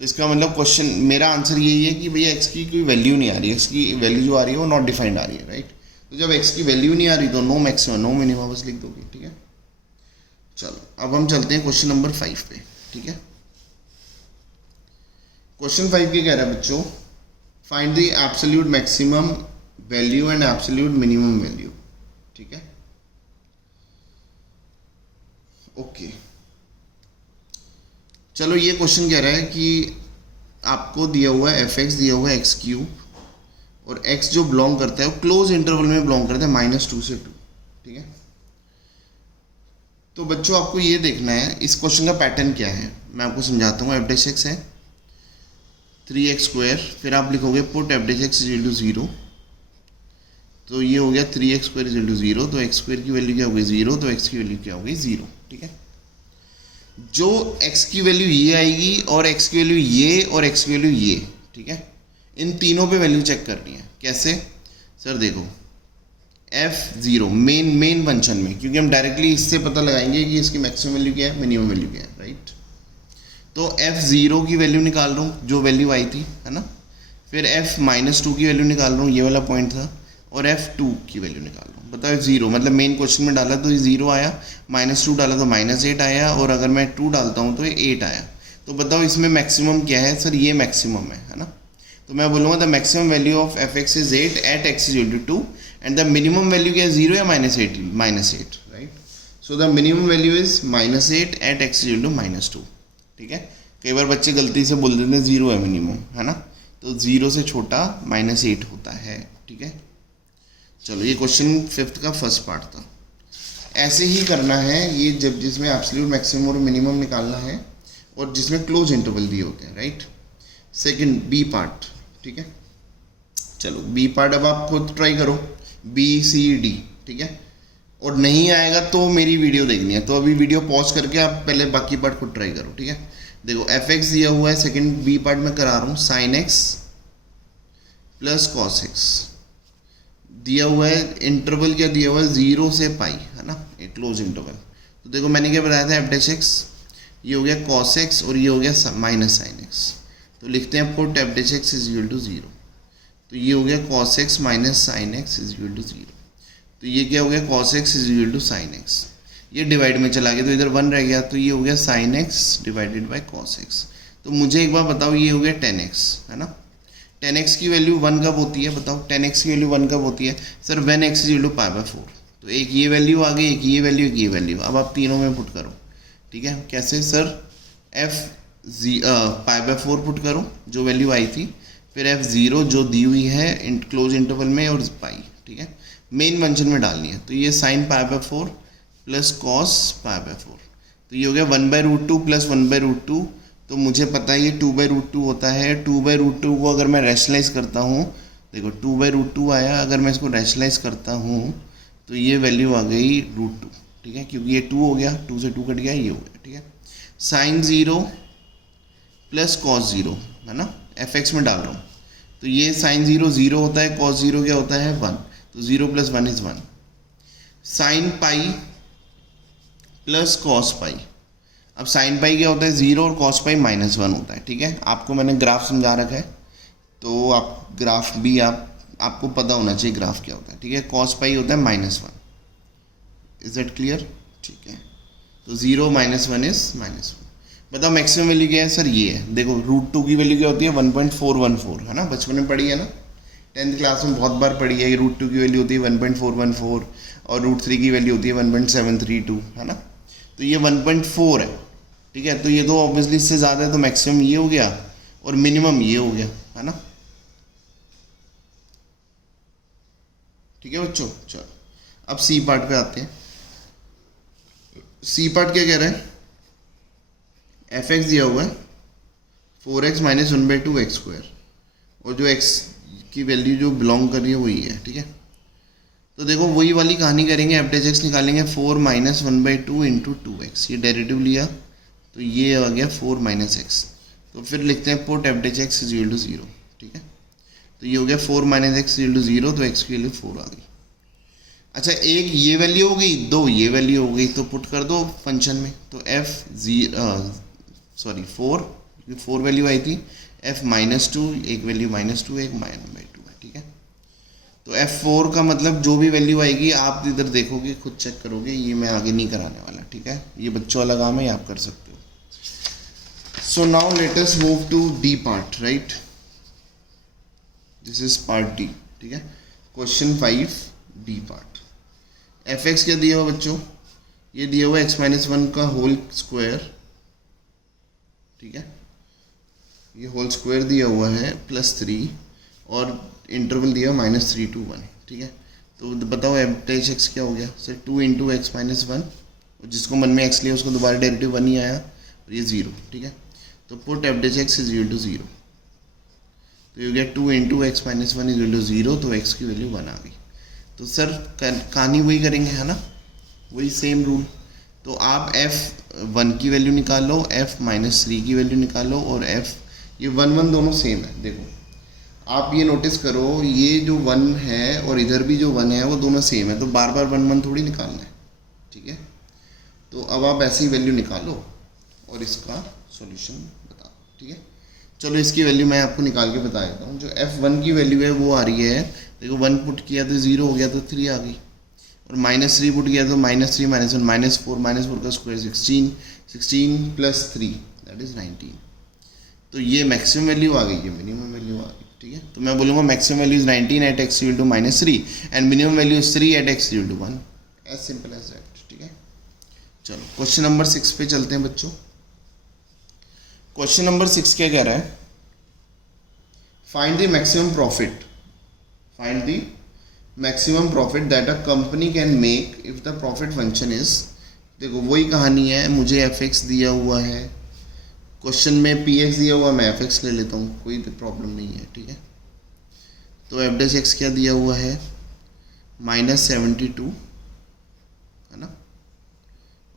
तो इसका मतलब क्वेश्चन, मेरा आंसर यही है कि भैया x की कोई वैल्यू नहीं आ रही है, x की वैल्यू जो आ रही है वो नॉट डिफाइंड आ रही है, राइट। तो जब x की वैल्यू नहीं आ रही तो नो मैक्सिमा नो मिनिमा बस लिख दोगे। ठीक है, चलो अब हम चलते हैं क्वेश्चन नंबर 5 पे। ठीक है, क्वेश्चन 5 क्या कह रहा है बच्चों, find the absolute maximum value and absolute minimum value. ठीक है, ओके। चलो ये क्वेश्चन कह रहा है कि आपको दिया हुआ है एफ एक्स दिया हुआ है x³ और x जो बिलोंग करता है वो क्लोज इंटरवल में बिलोंग करता है -2 से 2। ठीक है, तो बच्चों आपको ये देखना है इस क्वेश्चन का पैटर्न क्या है, मैं आपको समझाता हूँ। एफ डैश एक्स है 3x², फिर आप लिखोगे put F dash x is equal to 0। तो ये हो गया 3x² इज इक्वल टू 0, तो x² की वैल्यू क्या होगी 0, तो x की वैल्यू क्या होगी 0। ठीक है, जो x की वैल्यू ये आएगी और x की वैल्यू ये और x की वैल्यू ये। ठीक है, इन तीनों पे वैल्यू चेक करनी है। कैसे सर, देखो f0 मेन फंक्शन में, क्योंकि हम डायरेक्टली इससे पता लगाएंगे कि इसकी मैक्सिमम वैल्यू क्या है, मिनिमम वैल्यू क्या है, राइट। तो f0 की वैल्यू निकाल रहा हूँ, जो वैल्यू आई थी, है ना। फिर f-2 की वैल्यू निकाल रहा हूँ, ये वाला पॉइंट था, और f2 की वैल्यू निकाल रहा हूँ। बताओ f0 मतलब मेन क्वेश्चन में डाला तो ये 0 आया, -2 डाला तो -8 आया, और अगर मैं 2 डालता हूँ तो ये 8 आया। तो बताओ इसमें मैक्सिमम क्या है सर, ये मैक्सिमम है ना। तो मैं बोलूँगा the maximum value of F x is 8 at x is equal to 2 and the minimum value क्या है, 0 या -8, -8 right. So the minimum value is -8 at x is equal to -2, ठीक है। कई बार बच्चे गलती से बोल देते हैं 0 है मिनिमम, है ना, तो 0 से छोटा -8 होता है, ठीक है। चलो ये क्वेश्चन 5th का फर्स्ट पार्ट था। ऐसे ही करना है ये, जब जिसमें एब्सोल्यूट मैक्सिमम और मिनिमम निकालना है और जिसमें क्लोज इंटरवल दिए होते हैं, राइट। सेकंड बी पार्ट, ठीक है। चलो बी पार्ट अब आप खुद ट्राई करो, BCD, ठीक है। और नहीं आएगा तो मेरी वीडियो देखनी है, तो अभी वीडियो पॉज करके आप पहले बाकी पार्ट खुद ट्राई करो, ठीक है। देखो एफ एक्स दिया हुआ है, सेकंड बी पार्ट में करा रहा हूँ, sine x plus cos x दिया हुआ है। इंटरवल क्या दिया हुआ है, 0 से पाई, है ना, एक क्लोज इंटरवल। तो देखो मैंने क्या बताया था, एफ डैश एक्स, ये हो गया कॉस एक्स और ये हो गया माइनस साइन एक्स। तो लिखते हैं put F dash x is equal to 0। तो ये हो गया cos X minus sine X is equal to 0। तो ये क्या हो गया, cos X is equal to sine X. ये डिवाइड में चला गया तो इधर 1 रह गया, तो ये हो गया sine x divided by cos x. तो मुझे एक बार बताओ, ये हो गया 10x, है ना। 10x की वैल्यू 1 कब होती है, बताओ 10x की वैल्यू 1 कब होती है sir, when x is equal to π/4। तो एक ये वैल्यू आ गई, एक ये वैल्यू, एक ये वैल्यू। अब आप तीनों में पुट करो, ठीक है। कैसे सर, π/4 पुट करो जो वैल्यू आई थी, फिर f0 जो दी हुई है क्लोज इंटरवल में, और पाई, ठीक है, मेन फंक्शन में डालनी है। तो ये साइन π/4 प्लस कॉस π/4, तो ये हो गया 1/√2 प्लस 1/√2। तो मुझे पता है ये 2/√2 होता है। 2/√2 को अगर मैं रैशनलाइज करता हूँ, देखो 2/√2 आया, अगर मैं इसको रैशनलाइज करता हूँ तो ये वैल्यू आ गई √2, ठीक है, क्योंकि ये 2 हो गया, 2 से 2 कट गया, ये हो गया, ठीक है। साइन 0 प्लस कॉस 0, है ना, एफ एक्स में डाल रहा हूँ। तो ये साइन 0 0 होता है, कॉस 0 क्या होता है 1, तो 0 + 1 = 1। Sine pi plus cos pi, अब साइन पाई क्या होता है 0 और कॉस पाई -1 होता है, ठीक है। आपको मैंने ग्राफ समझा रखा है, तो आप ग्राफ भी आपको पता होना चाहिए ग्राफ क्या होता है, ठीक है। कॉस पाई होता है -1, इज दैट क्लियर, ठीक है। तो 0 - 1 इज -1। बताओ मैक्सिमम वैल्यू क्या है सर, ये है। देखो √2 की वैल्यू क्या होती है 1.414, है ना, बचपन में पढ़ी है ना, 10th क्लास में बहुत बार पढ़ी है। √2 की वैल्यू होती है 1.414 और √3 की वैल्यू होती है 1.732, है ना। तो ये 1.4 है, ठीक है। तो ये तो ऑब्वियसली इससे ज़्यादा है, तो मैक्सिमम ये हो गया और मिनिमम ये हो गया, है ना, ठीक है बच्चों। चलो अब सी पार्ट पे आते हैं। सी पार्ट क्या कह रहा है, एफ एक्स दिया हुआ है 4x - 1/2 x², और जो x की वैल्यू जो बिलोंग कर रही है वही है, ठीक है। तो देखो वही वाली कहानी करेंगे, एफ डैश एक्स निकालेंगे 4 - 1/2 × 2x, ये डेरिवेटिव लिया तो ये आ गया 4 - x। तो फिर लिखते हैं put F dash x is equal to 0, ठीक है। तो ये हो गया 4 - x इज इक्वल टू 0, तो x की वैल्यू 4 आ गई। अच्छा एक ये वैल्यू हो गई, दो ये वैल्यू हो गई, तो पुट कर दो फंक्शन में। तो 4 वैल्यू आई थी, f-2 एक वैल्यू -2 एक -2 है, ठीक है। तो f4 का मतलब जो भी वैल्यू आएगी आप इधर देखोगे, खुद चेक करोगे, ये मैं आगे नहीं कराने वाला, ठीक है। ये बच्चों वाला काम है, ये आप कर सकते हो। So now let us move to D part, right, this is part D, ठीक है। Question 5 D part. F x क्या दिया हुआ बच्चों, ये दिया हुआ x - 1 का होल स्क्वायर, ठीक है, ये होल स्क्वायर दिया हुआ है +3 और इंटरवल दिया -3 to 1, ठीक है। तो बताओ एफ डैश एक्स क्या हो गया सर, 2 × x - 1, और जिसको मन में x लिया उसको दोबारा डेरिवेटिव 1 ही आया, और ये 0, ठीक है। तो put F dash x is equal to 0, तो ये हो गया 2 × x - 1 इज इक्वल टू 0, तो x की वैल्यू 1 आ गई। तो सर कहानी वही करेंगे, है ना, वही सेम रूल। तो आप f1 की वैल्यू निकाल लो, f-3 की वैल्यू निकालो, और ये 1 1 दोनों सेम है। देखो आप ये नोटिस करो, ये जो 1 है और इधर भी जो 1 है वो दोनों सेम है, तो बार बार 1 1 थोड़ी निकालना है, ठीक है। तो अब आप ऐसी वैल्यू निकालो और इसका सॉल्यूशन बताओ, ठीक है। चलो इसकी वैल्यू मैं आपको निकाल के बता देता हूँ। जो f1 की वैल्यू है वो आ रही है, देखो 1 पुट किया तो 0 हो गया, तो 3 आ गई, और -3 पुट किया तो -3 - 1 -4 का स्क्वायर 16 + 3 दैट दैट इज 19। तो ये मैक्सिमम वैल्यू आ गई, ये मिनिमम वैल्यू आ गई, ठीक है। तो मैं बोलूँगा maximum value is 19 at x equal to -3 and minimum value is 3 at x equal to 1, as simple as that, ठीक है। चलो क्वेश्चन नंबर 6 पे चलते हैं बच्चों। क्वेश्चन नंबर 6 क्या कह रहा है, find the maximum profit, find the maximum profit that a company can make if the profit function is, देखो वही कहानी है, मुझे एफ एक्स दिया हुआ है, क्वेश्चन में पी एक्स दिया हुआ, मैं एफ एक्स ले लेता हूँ, कोई प्रॉब्लम नहीं है, ठीक है। तो एफ डैश एक्स क्या दिया हुआ है, -72 है ना,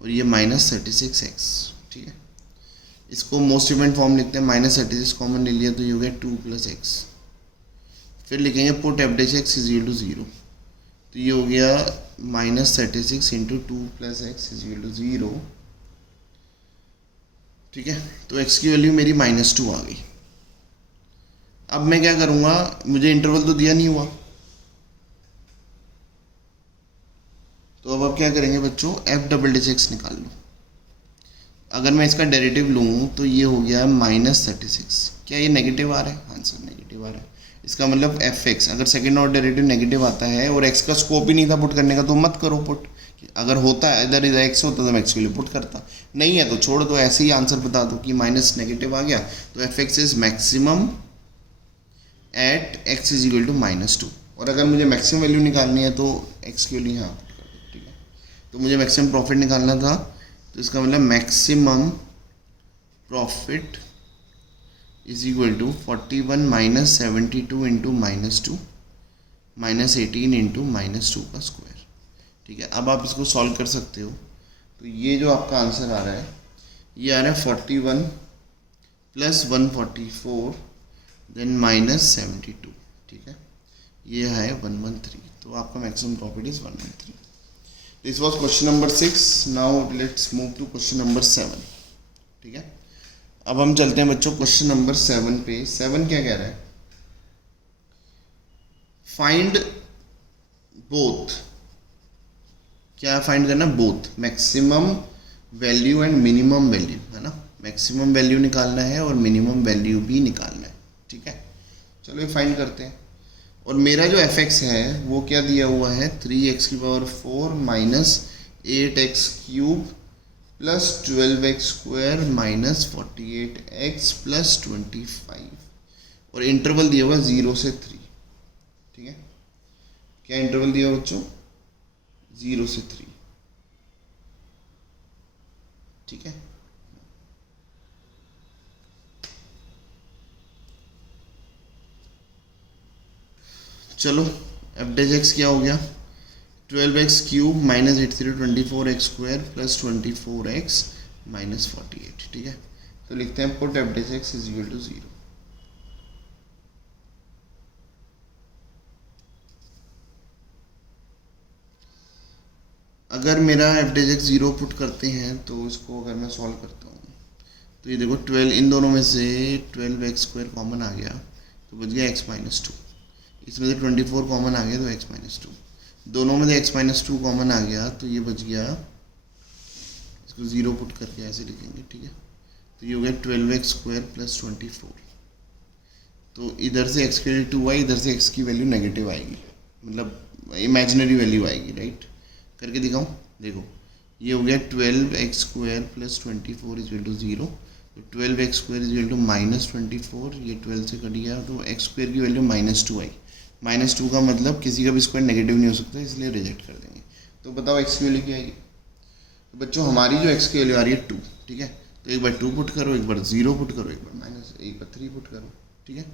और ये -36x, ठीक है। इसको मोस्ट इवेंट फॉर्म लिखते हैं, -36 कॉमन ले लिया तो ये हो गया 2 + x, फिर लिखेंगे put F dash x is equal to 0, तो ये हो गया -36 × 2 + x इज इक्वल टू 0, ठीक है। तो x की वैल्यू मेरी -2 आ गई। अब मैं क्या करूँगा, मुझे इंटरवल तो दिया नहीं हुआ, तो अब आप क्या करेंगे बच्चों, एफ डबल डैश एक्स निकाल लो। अगर मैं इसका डेरिवेटिव लूँ तो ये हो गया -36, क्या ये नेगेटिव आ रहा है, हाँ सर नेगेटिव आ रहा है, इसका मतलब एफ एक्स, अगर सेकेंड ऑर्डर डेरिवेटिव नेगेटिव आता है और एक्स का स्कोप ही नहीं था पुट करने का तो मत करो पुट, अगर होता है इधर एक्स होता तो मैं एक्स के लिए पुट करता, नहीं है तो छोड़ दो, ऐसे ही आंसर बता दो कि माइनस नेगेटिव आ गया, तो f x is maximum at x is equal to -2, और अगर मुझे मैक्सिमम वैल्यू निकालनी है तो एक्स के लिए यहाँ पुट कर दो, ठीक है। तो मुझे मैक्सिमम प्रॉफिट निकालना था, तो इसका मतलब maximum profit is equal to 41 - 72 × -2 -18 × -2 का स्क्वायर, ठीक है। अब आप इसको सॉल्व कर सकते हो, तो ये जो आपका आंसर आ रहा है, ये आ रहा है 41 + 144 देन -72, ठीक है, ये है 113, तो आपका maximum profit is 113। This was question number 6। Now let's move to question number 7, ठीक है। अब हम चलते हैं बच्चों क्वेश्चन नंबर 7 पे। 7 क्या कह रहा है, फाइंड बोथ, क्या फाइंड करना, both maximum value and minimum value, है ना, मैक्सिमम वैल्यू निकालना है और मिनिमम वैल्यू भी निकालना है, ठीक है। चलो ये फाइंड करते हैं, और मेरा जो एफ एक्स है वो क्या दिया हुआ है, 3x⁴ - 8x³ + 12x² - 48x + 25, और इंटरवल दिया हुआ 0 से 3, ठीक है। क्या इंटरवल दिया बच्चों, 0 से 3, ठीक है। चलो एफ डैश एक्स क्या हो गया, 12x³ - 83 24x² + 24x - 48, ठीक है। तो लिखते हैं put F dash x is equal to 0। अगर मेरा एफ डैश एक्स 0 पुट करते हैं तो इसको अगर मैं सॉल्व करता हूँ तो ये देखो 12, इन दोनों में से 12x² कॉमन आ गया तो बच गया x - 2, इसमें से 24 कॉमन आ गया तो x - 2, दोनों में से x - 2 कॉमन आ गया तो ये बच गया, इसको 0 पुट करके ऐसे लिखेंगे, ठीक है। तो ये हो गया 12x² + 24, तो इधर से x के लिए 2 आई, इधर से x की वैल्यू नेगेटिव आएगी, मतलब इमेजिनरी वैल्यू आएगी, राइट। करके दिखाऊं, देखो ये हो गया 12x² + 24 इज इक्वल टू 0, तो 12x² इज इक्वल टू -24, ये 12 से कट गया तो x² की वैल्यू -2 आई, -2 का मतलब किसी का भी स्क्वायर नेगेटिव नहीं हो सकता, इसलिए रिजेक्ट कर देंगे। तो बताओ x की वैल्यू क्या आएगी, तो बच्चों हमारी जो x की वैल्यू आ रही है 2, ठीक है। तो एक बार 2 पुट करो, एक बार 0 पुट करो, एक बार 3 पुट करो, ठीक है,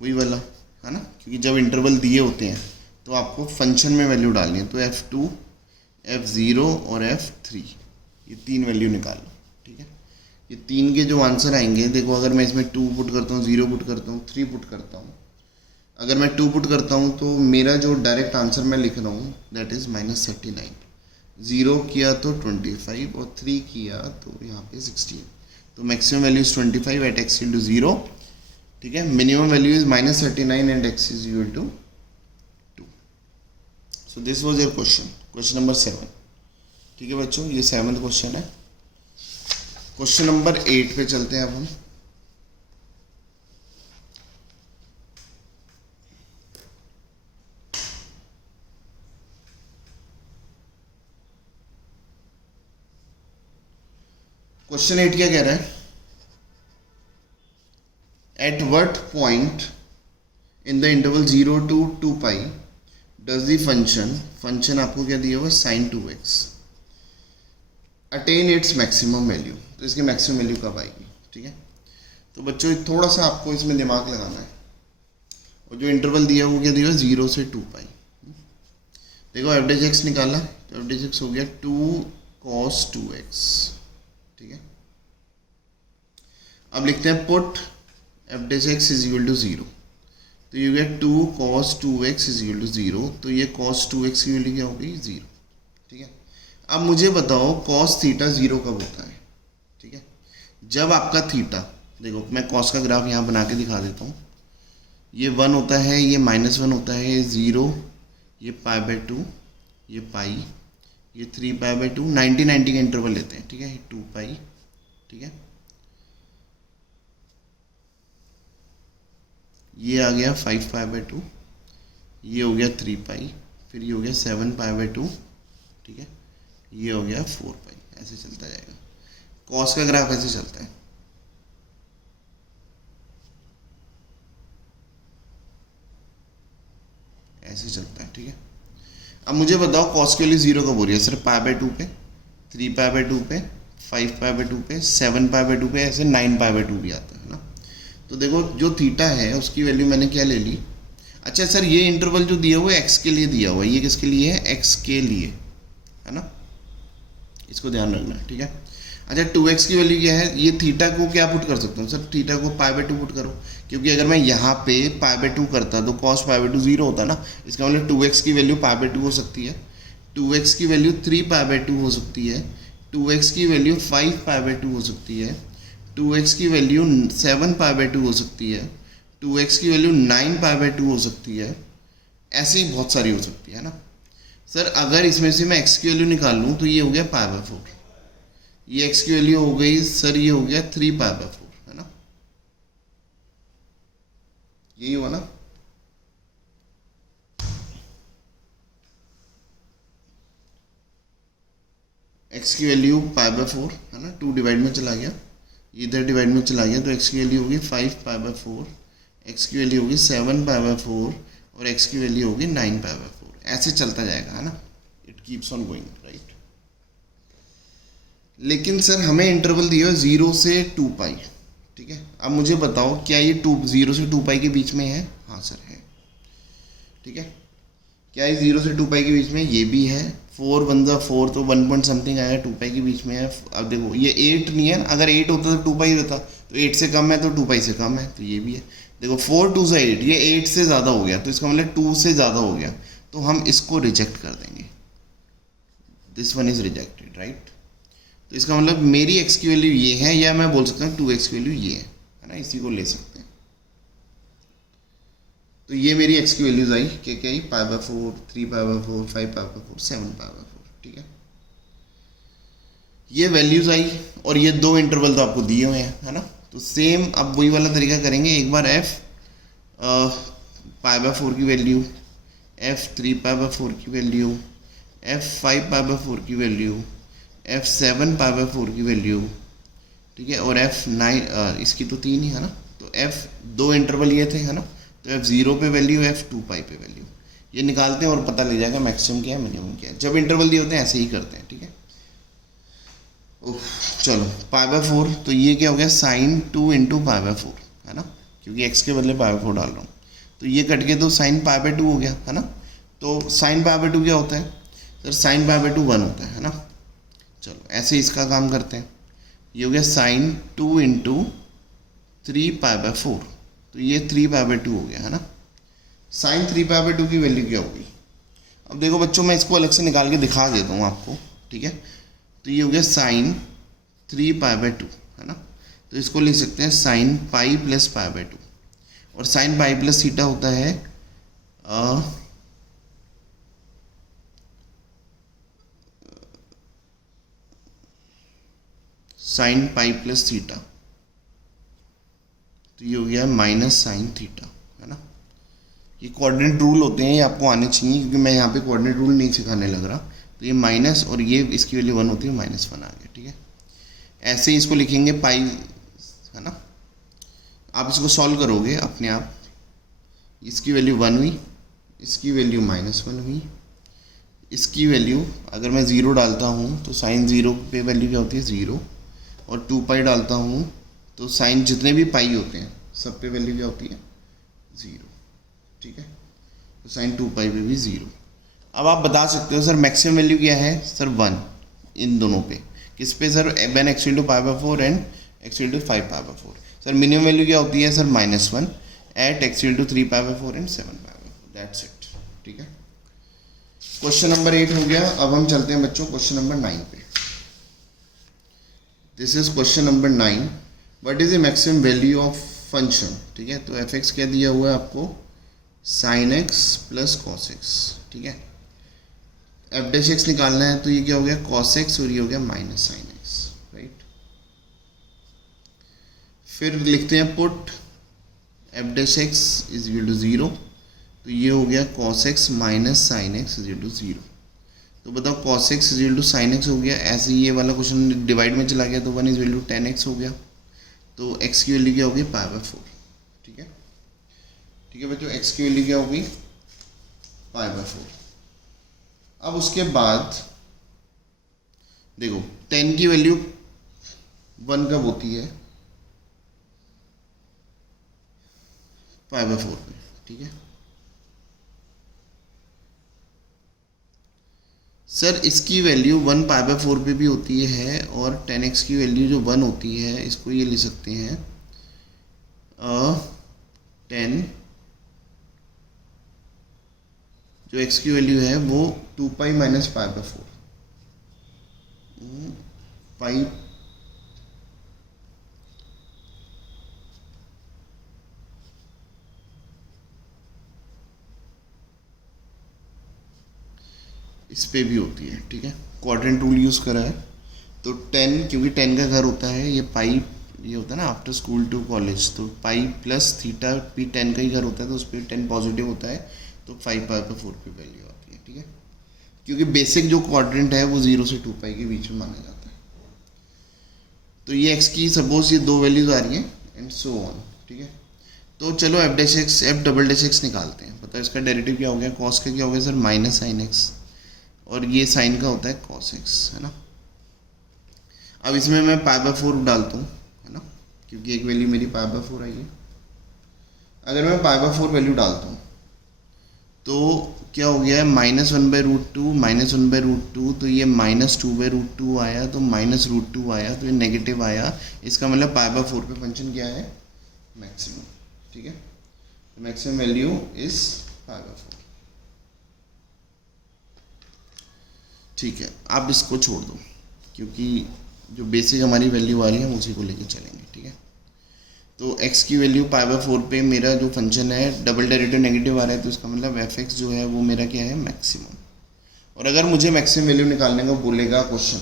वही वाला है ना, क्योंकि जब इंटरवल दिए होते हैं तो आपको फंक्शन में वैल्यू डालनी है, तो f2 f0 और f3 ये 3 वैल्यू निकाल लो, ठीक है। ये 3 के जो आंसर आएंगे, देखो अगर मैं इसमें 2 पुट करता हूँ, 0 पुट करता हूँ, 3 पुट करता हूँ, अगर मैं 2 पुट करता हूँ तो मेरा जो डायरेक्ट आंसर मैं लिख रहा हूँ दैट इज़ -39, 0 किया तो 25 और 3 किया तो यहाँ पे 16, तो maximum value is 25 at x = 0, ठीक है। Minimum value is -39 at x is equal to 2। So this was your question, question number 7, ठीक है बच्चों, ये 7th क्वेश्चन है। क्वेश्चन नंबर 8 पे चलते हैं अब हम। क्वेश्चन 8 क्या कह रहा है? At what point in the interval 0 to 2 pi does the function आपको क्या दिया हुआ sin 2x attain its maximum value. तो इसकी मैक्सिमम वैल्यू कब आएगी? ठीक है, तो बच्चों थोड़ा सा आपको इसमें दिमाग लगाना है। और जो इंटरवल दिया वो क्या दिया हुआ 0 से 2 पाई। देखो एफ डेज एक्स निकाला तो एफ डेज एक्स हो गया 2 cos 2x। ठीक है, अब लिखते हैं put f dash x is equal to 0। तो ये हो गया 2 cos 2x is equal to 0। तो ये cos 2x की वैल्यू क्या हो गई 0। ठीक है, अब मुझे बताओ cos थीटा 0 कब होता है? ठीक है, जब आपका थीटा, देखो मैं cos का ग्राफ यहाँ बना के दिखा देता हूँ। ये 1 होता है, ये -1 होता है, ये 0, ये π/2, ये पाई, ये 3π/2, 90 का इंटरवल लेते हैं। ठीक है, 2 पाई। ठीक है, ये आ गया 5π/2, ये हो गया 3 पाई, फिर ये हो गया 7π/2। ठीक है, ये हो गया 4 पाई। ऐसे चलता जाएगा, कॉस का ग्राफ ऐसे चलता है। ऐसे चलता है। ठीक है, अब मुझे बताओ कॉस के लिए 0 कब हो रही है? सिर्फ π/2 पे, 3π/2 पे, 5π/2 पे, 7π/2 पे, ऐसे 9π/2 भी आता है ना। तो देखो जो थीटा है उसकी वैल्यू मैंने क्या ले ली। अच्छा सर, ये इंटरवल जो दिया हुआ है एक्स के लिए दिया हुआ है, ये किसके लिए है? एक्स के लिए, है ना, इसको ध्यान रखना है। ठीक है, अच्छा 2x की वैल्यू क्या है? ये थीटा को क्या पुट कर सकता हूँ सर? थीटा को π/2 पुट करो, क्योंकि अगर मैं यहाँ पे π/2 करता तो cos π/2 0 होता ना। इसका मतलब 2x की वैल्यू π/2 हो सकती है, 2x की वैल्यू 3π/2 हो सकती है, 2x की वैल्यू 5π/2 हो सकती है, 2x की वैल्यू 7π/2 हो सकती है, 2x की वैल्यू 9π/2 हो सकती है। ऐसे ही बहुत सारी हो सकती है ना सर। अगर इसमें से मैं x की वैल्यू निकाल लूँ तो ये हो गया π/4, ये x की वैल्यू हो गई सर, ये हो गया 3π/4, है ना, यही हुआ ना। x की वैल्यू π/4 है ना, 2 डिवाइड में चला गया, इधर डिवाइड में चला गया, तो x की वैल्यू होगी 5π/4, x की वैल्यू होगी 7π/4 और x की वैल्यू होगी 9π/4। ऐसे चलता जाएगा, है ना, it keeps on going, right. लेकिन सर हमें इंटरवल दिया है 0 से 2 पाई। ठीक है, अब मुझे बताओ क्या ये 0 से 2 पाई के बीच में है? हाँ सर है। ठीक है, क्या ये 0 से 2 पाई के बीच में? ये भी है। 4 1 जा 4, तो 1 पॉइंट समथिंग आएगा, 2 पाई के बीच में है। अब देखो ये 8 नहीं है, अगर 8 होता तो 2 पाई होता, तो 8 से कम है तो 2 पाई से कम है, तो ये भी है। देखो 4 2 से 8, ये 8 से ज़्यादा हो गया, तो इसका मतलब 2 से ज़्यादा हो गया, तो हम इसको रिजेक्ट कर देंगे। This one is rejected, right. तो इसका मतलब मेरी x की वैल्यू ये है, या मैं बोल सकता हूँ 2x की वैल्यू ये है ना, इसी को ले सकते हैं। तो ये मेरी x की वैल्यूज आई, क्या क्या आई? π/4, 3π/4, 5π/4, 7π/4। ठीक है, ये वैल्यूज आई, और ये दो इंटरवल तो आपको दिए हुए हैं, है ना। तो सेम अब वही वाला तरीका करेंगे। एक बार f π/4 की वैल्यू, f 3π/4 की वैल्यू, f 5π/4 की वैल्यू, f 7π/4 की वैल्यू। ठीक है, और f 9 इसकी तो 3 ही है ना, तो f दो इंटरवल ये थे, है ना, तो f 0 पे वैल्यू, f 2 पाई पे वैल्यू, ये निकालते हैं और पता लग जाएगा मैक्सिमम क्या है, मिनिमम क्या है। जब इंटरवल दिए होते हैं ऐसे ही करते हैं। ठीक है, चलो π/4, तो ये क्या हो गया? sin 2 × π/4, है ना, क्योंकि x के बदले π/4 डाल रहा हूँ, तो ये कट के तो sin π/2 हो गया, है ना। तो sin π/2 क्या होता है सर? sin π/2 1 होता है ना। चलो ऐसे इसका काम करते हैं। ये हो गया sin 2 × 3π/4, तो ये 3π/2 हो गया, है ना। sin 3π/2 की वैल्यू क्या होगी? अब देखो बच्चों, मैं इसको अलग से निकाल के दिखा देता हूँ आपको। ठीक है, तो ये हो गया sin 3π/2, है ना। तो इसको लिख सकते हैं sin π + π/2, और sin π + थीटा होता है साइन पाई प्लस थीटा, तो ये हो गया माइनस साइन थीटा, है ना। ये कोऑर्डिनेट रूल होते हैं, ये आपको आने चाहिए, क्योंकि मैं यहाँ पे कोऑर्डिनेट रूल नहीं सिखाने लग रहा। तो ये माइनस और ये इसकी वैल्यू 1 होती है, -1 आ गया, ठीक है। ऐसे ही इसको लिखेंगे पाई, है ना। आप इसको सॉल्व करोगे अपने आप, इसकी वैल्यू 1 हुई, इसकी वैल्यू -1 हुई, इसकी वैल्यू अगर मैं 0 डालता हूँ तो साइन 0 पे वैल्यू क्या होती है 0, और 2 पाई डालता हूँ तो साइन जितने भी पाई होते हैं सब पे वैल्यू क्या होती है 0, ठीक है। तो साइन 2 पाई पे भी 0। अब आप बता सकते हो सर मैक्सिमम वैल्यू क्या है, सर 1 इन दोनों पे, किस पे sir, when x = π/4 and x = 5/4। Sir minimum value क्या होती है sir -1 at x = 3/4 and 7/4, that's it, ठीक है। क्वेश्चन नंबर 8 हो गया। अब हम चलते हैं बच्चों क्वेश्चन नंबर 9 पे। This is question number 9, what is the maximum value of function, ठीक है। तो f(x) क्या दिया हुआ है आपको, sin x plus cos x, ठीक है। f(x) निकालना है, तो ये क्या हो गया cos x और ये हो गया माइनस sin x, राइट। फिर लिखते हैं पुट f(x) = 0, तो ये हो गया cos x minus sin x = 0। तो बताओ cos x = sin x हो गया, ऐसे ही ये वाला क्वेश्चन डिवाइड में चला गया तो 1 = tan x हो गया, तो x की वैल्यू क्या होगी π/4, ठीक है। ठीक है बच्चों, x की वैल्यू क्या होगी π/4। अब उसके बाद देखो tan की वैल्यू 1 कब होती है π/4 पे, ठीक है। सर इसकी वैल्यू 1 π/4 पे भी होती है, और tan x की वैल्यू जो 1 होती है, इसको ये ले सकते हैं tan, जो x की वैल्यू है वो 2 पाई माइनस π/4, पाई इस पे भी होती है, ठीक है। क्वाड्रेंट रूल यूज़ करा है, तो 10, क्योंकि 10 का घर होता है, ये पाई, ये होता है ना आफ्टर स्कूल टू कॉलेज, तो पाई प्लस थीटा भी 10 का ही घर होता है, तो उस पर 10 पॉजिटिव होता है, तो 5/4 पे वैल्यू आती है, ठीक है। क्योंकि बेसिक जो क्वाड्रेंट है वो 0 से 2 पाई के बीच में माना जाता है। तो ये x की सपोज ये 2 वैल्यूज आ रही हैं एंड सो ऑन, ठीक है। तो चलो f(x) निकालते हैं। बताओ इसका डेरिवेटिव क्या हो गया, cos का क्या हो गया सर माइनस sin x, और ये साइन का होता है cos x, है ना। अब इसमें मैं π/4 डालता हूँ, है ना, क्योंकि एक वैल्यू मेरी π/4 आई है। अगर मैं π/4 वैल्यू डालता हूँ तो क्या हो गया है -1/√2 -1/√2, तो ये -2/√2 आया, तो -√2 आया, तो ये नेगेटिव आया। इसका मतलब π/4 पे फंक्शन क्या है मैक्सिमम, ठीक है। मैक्सिमम वैल्यू इज π/4, ठीक है। आप इसको छोड़ दो, क्योंकि जो बेसिक हमारी वैल्यू आ रही है उसी को लेके चलेंगे, ठीक है। तो x की वैल्यू π/4 पे मेरा जो फंक्शन है डबल डेरिवेटिव नेगेटिव आ रहा है, तो इसका मतलब f(x) जो है वो मेरा क्या है मैक्सिमम। और अगर मुझे मैक्सिमम वैल्यू निकालने को बोलेगा क्वेश्चन,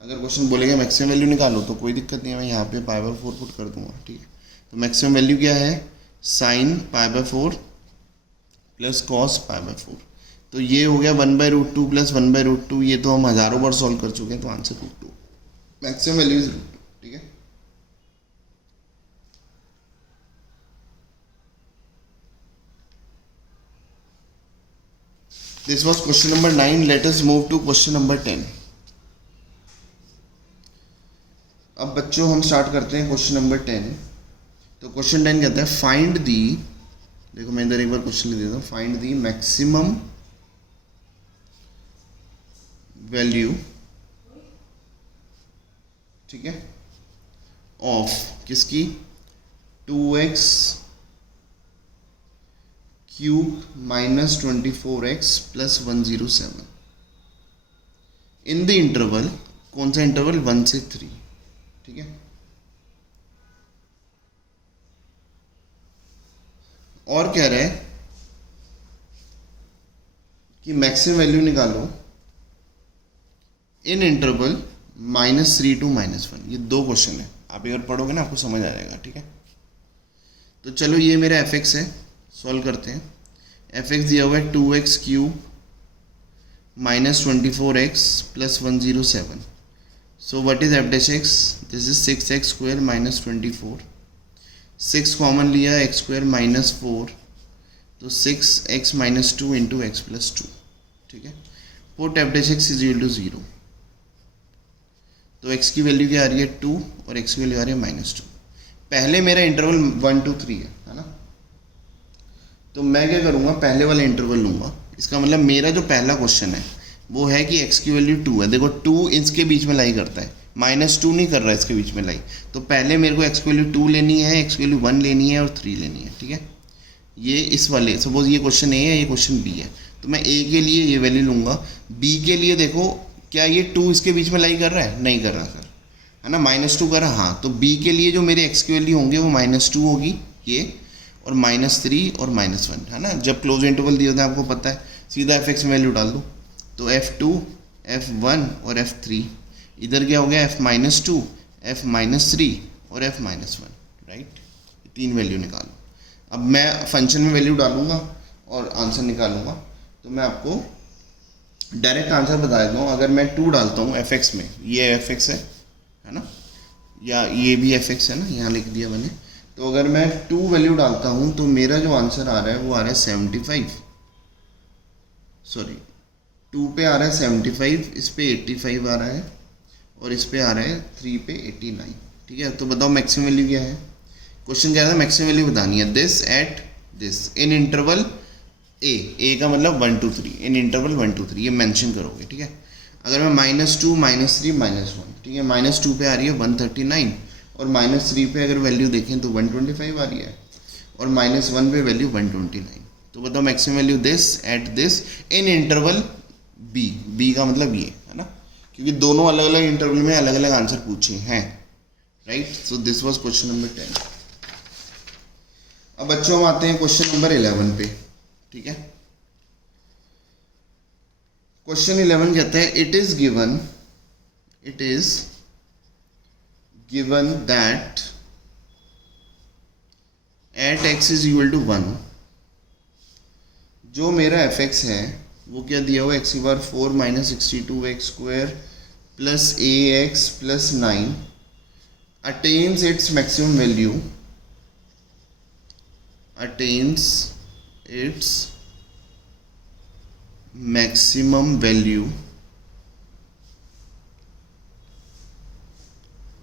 अगर क्वेश्चन बोलेगा मैक्सिमम वैल्यू निकालो, तो कोई दिक्कत नहीं है, मैं यहाँ पे π/4 पुट कर दूंगा, ठीक है। तो मैक्सिमम वैल्यू क्या है साइन π/4 प्लस कॉस π/4, तो ये हो गया 1/√2 प्लस 1/√2, ये तो हम हज़ारों बार सॉल्व कर चुके हैं, तो आंसर √2, मैक्सिमम वैल्यू इज √2, ठीक है। This was question number 9. Let us move to question number 10. अब बच्चों हम स्टार्ट करते हैं क्वेश्चन नंबर 10। तो क्वेश्चन 10 कहता है फाइंड दी, देखो मैं इधर एक बार क्वेश्चन लिख देता हूँ, फाइंड दी मैक्सिमम वैल्यू, ठीक है, ऑफ किसकी 2x cube minus 24x plus 107 in the interval, कौन सा इंटरवल 1 से 3, ठीक है। और कह रहा है कि मैक्सिमम वैल्यू निकालो इन इंटरवल -3 to -1, ये दो क्वेश्चन है। आप एक बार पढ़ोगे ना आपको समझ आ जाएगा, ठीक है। तो चलो ये मेरा एफ एक्स है, सॉल्व करते हैं। एफ एक्स दिया हुआ है 2x³ -24x + 107। So what is F dash x? This is 6x² -24। 6 common लिया, x² -4, तो 6x - 2 × x + 2, ठीक है। Put F dash x is equal to 0। तो x की वैल्यू क्या आ रही है 2 और x की वैल्यू आ रही है -2। पहले मेरा इंटरवल 1 to 3 है ना। तो मैं क्या करूँगा, पहले वाला इंटरवल लूँगा। इसका मतलब मेरा जो पहला क्वेश्चन है वो है कि x की वैल्यू 2 है। देखो 2 इसके बीच में लाई करता है, -2 नहीं कर रहा है इसके बीच में लाई। तो पहले मेरे को x की वैल्यू 2 लेनी है, x की वैल्यू 1 लेनी है और 3 लेनी है, ठीक है। ये इस वाले, सपोज ये क्वेश्चन ए है, ये क्वेश्चन बी है, तो मैं ए के लिए ये वैल्यू लूँगा। बी के लिए देखो क्या ये 2 इसके बीच में लाई कर रहा है? नहीं कर रहा सर, है ना। -2 कर रहा, हाँ। तो बी के लिए जो मेरे x की वैल्यू होंगे वो -2 होगी ये, और -3 और -1, है ना। जब क्लोज इंटरवल दिया था आपको पता है, सीधा एफ एक्स में वैल्यू डाल दो। तो f2, f1 और f3, इधर क्या हो गया f-2, f-3 और f-1, राइट। तीन वैल्यू निकालो। अब मैं फंक्शन में वैल्यू डालूंगा और आंसर निकालूंगा। तो मैं आपको डायरेक्ट आंसर बता देता हूँ। अगर मैं 2 डालता हूँ एफ एक्स में, ये एफ एक्स है ना, या ये भी एफ एक्स है ना, यहाँ लिख दिया मैंने। तो अगर मैं 2 वैल्यू डालता हूँ तो मेरा जो आंसर आ रहा है वो आ रहा है 75, सॉरी 2 पे आ रहा है 75, इस पे 85 आ रहा है, और इस पे आ रहा है 3 पे 89, ठीक है। तो बताओ मैक्सिमम वैल्यू क्या है? क्वेश्चन क्या था, मैक्सिमम वैल्यू बतानी है। This at this in interval a का मतलब 1 to 3, इन इंटरवल 1 to 3 ये मेंशन करोगे, ठीक है। अगर मैं -2, -3, -1, ठीक है। -2 पे आ रही है 139, और -3 पे अगर वैल्यू देखें तो 125 आ रही है, और -1 पे वैल्यू 129। तो बताओ maximum value this at this in interval B का मतलब ये है ना, क्योंकि दोनों अलग अलग इंटरवल में अलग अलग आंसर पूछे हैं, right. So this was question number 10। अब बच्चों हम आते हैं क्वेश्चन नंबर 11 पे, ठीक है। क्वेश्चन 11 कहते हैं it is given that at x is equal to 1, जो मेरा एफ एक्स है वो क्या दिया हुआ, x की power 4 -62x² + ax + 9 attains its maximum value,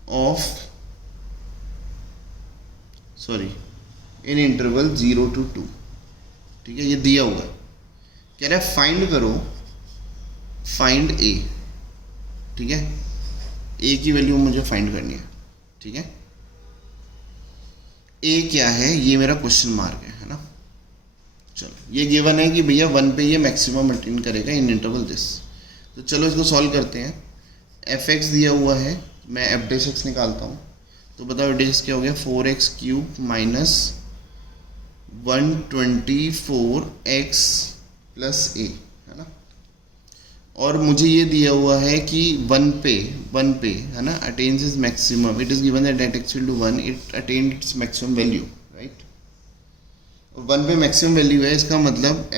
of in interval 0 to 2, ठीक है। ये दिया हुआ है, कह रहा है फाइंड करो, फाइंड ए, ठीक है। ए की वैल्यू मुझे फाइंड करनी है, ठीक है। ए क्या है, ये मेरा क्वेश्चन मार्क है ना। चलो ये गिवन है कि भैया 1 पे ये मैक्सिमम अटेन करेगा इन इंटरवल दिस। तो चलो इसको सॉल्व करते हैं। एफ एक्स दिया हुआ है, मैं एफ डैश एक्स निकालता हूँ। तो बताओ एफ डैश एक्स क्या हो गया, 4x³ - 124x + a, है ना। और मुझे ये दिया हुआ है कि 1 पे है ना attains is maximum, it is given that x = 1 it attend its maximum value, right. और 1 पे मैक्सिमम वैल्यू है, इसका मतलब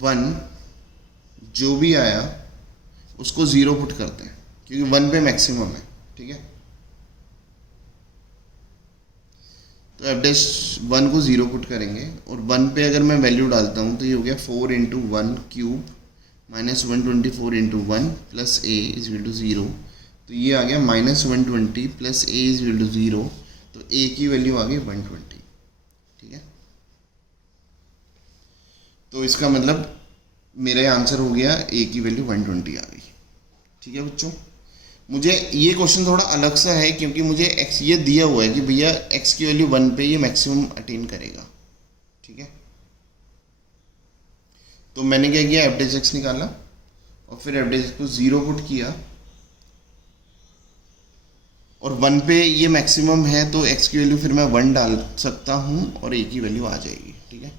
f'1 जो भी आया उसको 0 पुट करते हैं, क्योंकि 1 पे मैक्सिमम है, ठीक है। तो f'1 को 0 पुट करेंगे, और 1 पे अगर मैं वैल्यू डालता हूँ तो ये हो गया 4 × 1³ -124 × 1 + a इज इक्वल टू 0। तो ये आ गया -120 + a इज इक्वल टू 0। तो a की वैल्यू आ गई 120, ठीक है। तो इसका मतलब मेरा आंसर हो गया a की वैल्यू 120 आ गई, ठीक है बच्चों। मुझे ये क्वेश्चन थोड़ा अलग सा है, क्योंकि मुझे x ये दिया हुआ है कि भैया x की वैल्यू 1 पे ये मैक्सिमम अटेन करेगा, ठीक है। तो मैंने क्या किया, एफ डैश एक्स निकाला और फिर एफ डैश एक्स को 0 पुट किया, और 1 पे ये मैक्सिमम है तो x की वैल्यू फिर मैं 1 डाल सकता हूँ और a की वैल्यू आ जाएगी, ठीक है।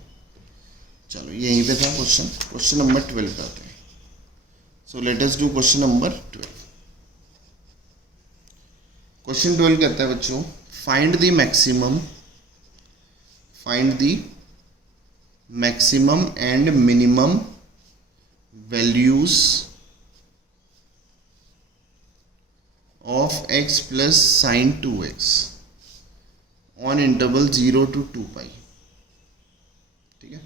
चलो यहीं पे था क्वेश्चन नंबर 12 पे आते हैं। सो let us do question number 12. Question 12 कहता है बच्चों, find the maximum and minimum values of x plus sign 2x on interval 0 to 2 पाई. ठीक है,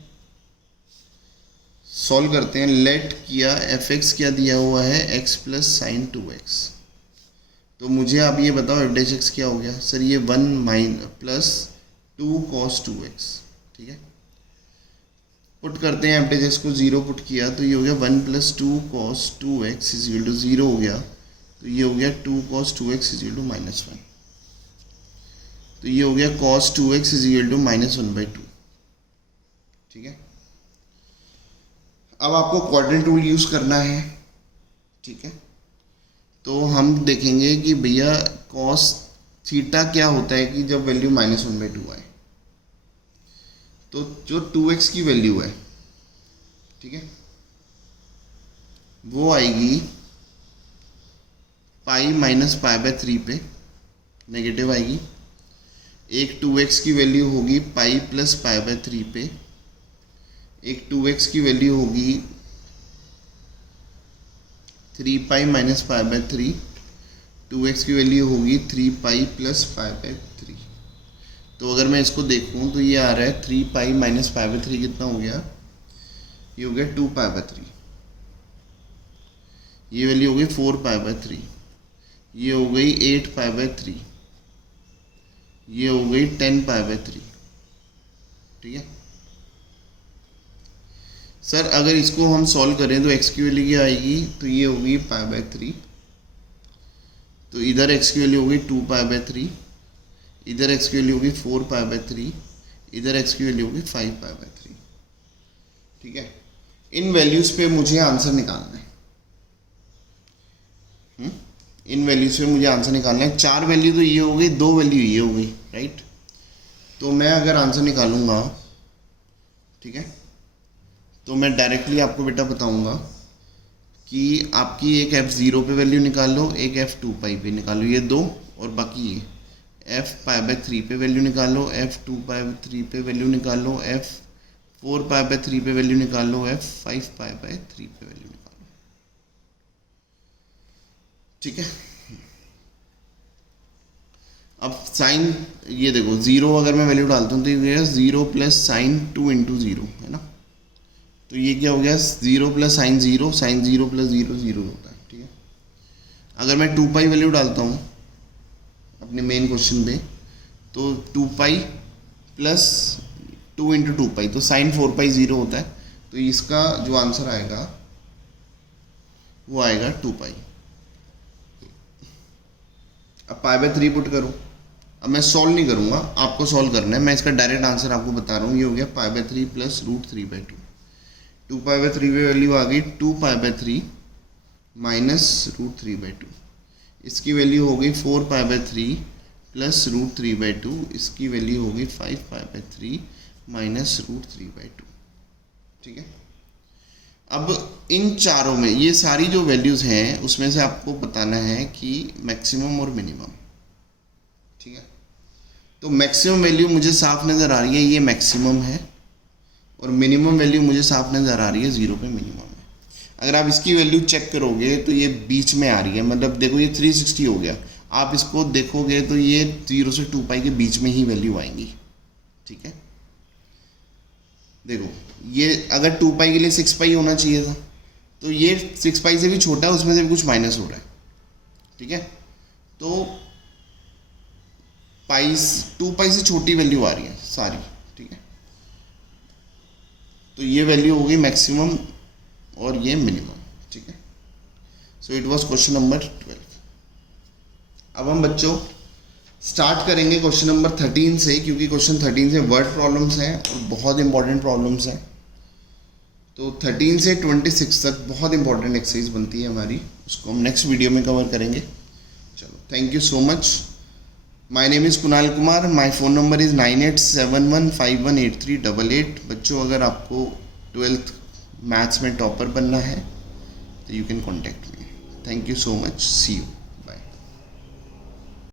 सॉल्व करते हैं. लेट किया, fx क्या दिया हुआ है, x प्लस साइन 2x. तो मुझे आप ये बताओ f डैश x क्या हो गया. सर ये 1 प्लस 2 cos 2x. ठीक है, पुट करते हैं. f डैश x को 0 पुट किया तो ये हो गया 1 plus 2 cos 2x is equal to 0 हो गया. तो ये हो गया 2 cos 2x is equal to -1. तो ये हो गया cos 2x is equal to -1/2. ठीक है, अब आपको क्वाड्रेंट रूल यूज़ करना है. ठीक है, तो हम देखेंगे कि भैया cos थीटा क्या होता है कि जब वैल्यू -1/2 आए. तो जो 2x की वैल्यू है, ठीक है, वो आएगी पाई माइनस π/3 पे, नेगेटिव आएगी. एक 2x की वैल्यू होगी पाई प्लस π/3 पे. एक 2x की वैल्यू होगी 3 पाई माइनस π/3. 2x की वैल्यू होगी 3 पाई प्लस π/3. तो अगर मैं इसको देखूं तो ये आ रहा है 3 पाई माइनस π/3 कितना हो गया, ये हो गया 2 π/3. ये वैल्यू हो गई 4 π/3. ये हो गई 8 π/3. ये हो गई 10 π/3. ठीक है सर, अगर इसको हम सॉल्व करें तो x की वैल्यू क्या आएगी, तो ये होगी π/3. तो इधर x की वैल्यू होगी 2 π/3, इधर x की वैल्यू होगी 4 π/3, इधर x की वैल्यू होगी 5 π/3. ठीक है, इन वैल्यूज़ पे मुझे आंसर निकालना है. इन वैल्यूज पे मुझे आंसर निकालना है. 4 वैल्यू तो ये हो गई, 2 वैल्यू ये हो गई, राइट. तो मैं अगर आंसर निकालूंगा, ठीक है, तो मैं डायरेक्टली आपको बेटा बताऊंगा कि आपकी एक f0 पे वैल्यू निकाल लो, एक f2 पाई पे निकाल लो, ये 2, और बाकी ये f π/3 पे वैल्यू निकाल लो, f2 π/3 पे वैल्यू निकाल लो, f4 π/3 पे वैल्यू निकाल लो, f5 π/3 पे वैल्यू निकाल लो. ठीक है, अब साइन, ये देखो 0 अगर मैं वैल्यू डालता हूँ तो ये 0 प्लस साइन 2 इंटू 0 है ना. तो ये क्या हो गया, 0 प्लस साइन 0, साइन 0 प्लस 0 0 होता है. ठीक है, अगर मैं 2 पाई वैल्यू डालता हूँ अपने मेन क्वेश्चन पे, तो 2 पाई प्लस 2 इंटू 2 पाई, तो साइन 4 पाई 0 होता है. तो इसका जो आंसर आएगा वो आएगा 2 पाई. अब π/3 पुट करो. अब मैं सॉल्व नहीं करूँगा, आपको सॉल्व करना है. मैं इसका डायरेक्ट आंसर आपको बता रहा हूँ. ये हो गया π/3 प्लस √3/2. 2 π/3 पे वैल्यू आ गई 2 π/3 माइनस √3/2. इसकी वैल्यू हो गई 4 π/3 प्लस √3/2. इसकी वैल्यू हो गई 5 π/3 माइनस √3/2. ठीक है, अब इन चारों में ये सारी जो वैल्यूज़ हैं उसमें से आपको बताना है कि मैक्सिमम और मिनिमम. ठीक है, तो मैक्सिमम वैल्यू मुझे साफ नज़र आ रही है, ये मैक्सिमम है, और मिनिमम वैल्यू मुझे साफ नज़र आ रही है, 0 पे मिनिमम है. अगर आप इसकी वैल्यू चेक करोगे तो ये बीच में आ रही है, मतलब देखो ये 360 हो गया. आप इसको देखोगे तो ये 0 से 2 पाई के बीच में ही वैल्यू आएंगी. ठीक है, देखो ये अगर 2 पाई के लिए 6 पाई होना चाहिए था, तो ये 6 पाई से भी छोटा है, उसमें से भी कुछ माइनस हो रहा है. ठीक है, तो 2 पाई से छोटी वैल्यू आ रही है सारी. ठीक है, तो ये वैल्यू होगी मैक्सिमम और ये मिनिमम. ठीक है, so it was question number 12. अब हम बच्चों स्टार्ट करेंगे क्वेश्चन नंबर 13 से, क्योंकि क्वेश्चन 13 से वर्ड प्रॉब्लम्स हैं और बहुत इंपॉर्टेंट प्रॉब्लम्स हैं. तो 13 से 26 तक बहुत इंपॉर्टेंट एक्सरसाइज बनती है हमारी, उसको हम नेक्स्ट वीडियो में कवर करेंगे. चलो, thank you so much. My name is Kunal Kumar. My phone number is 9871518388. बच्चों, अगर आपको 12th मैथ्स में टॉपर बनना है you can contact me. Thank you so much. See you.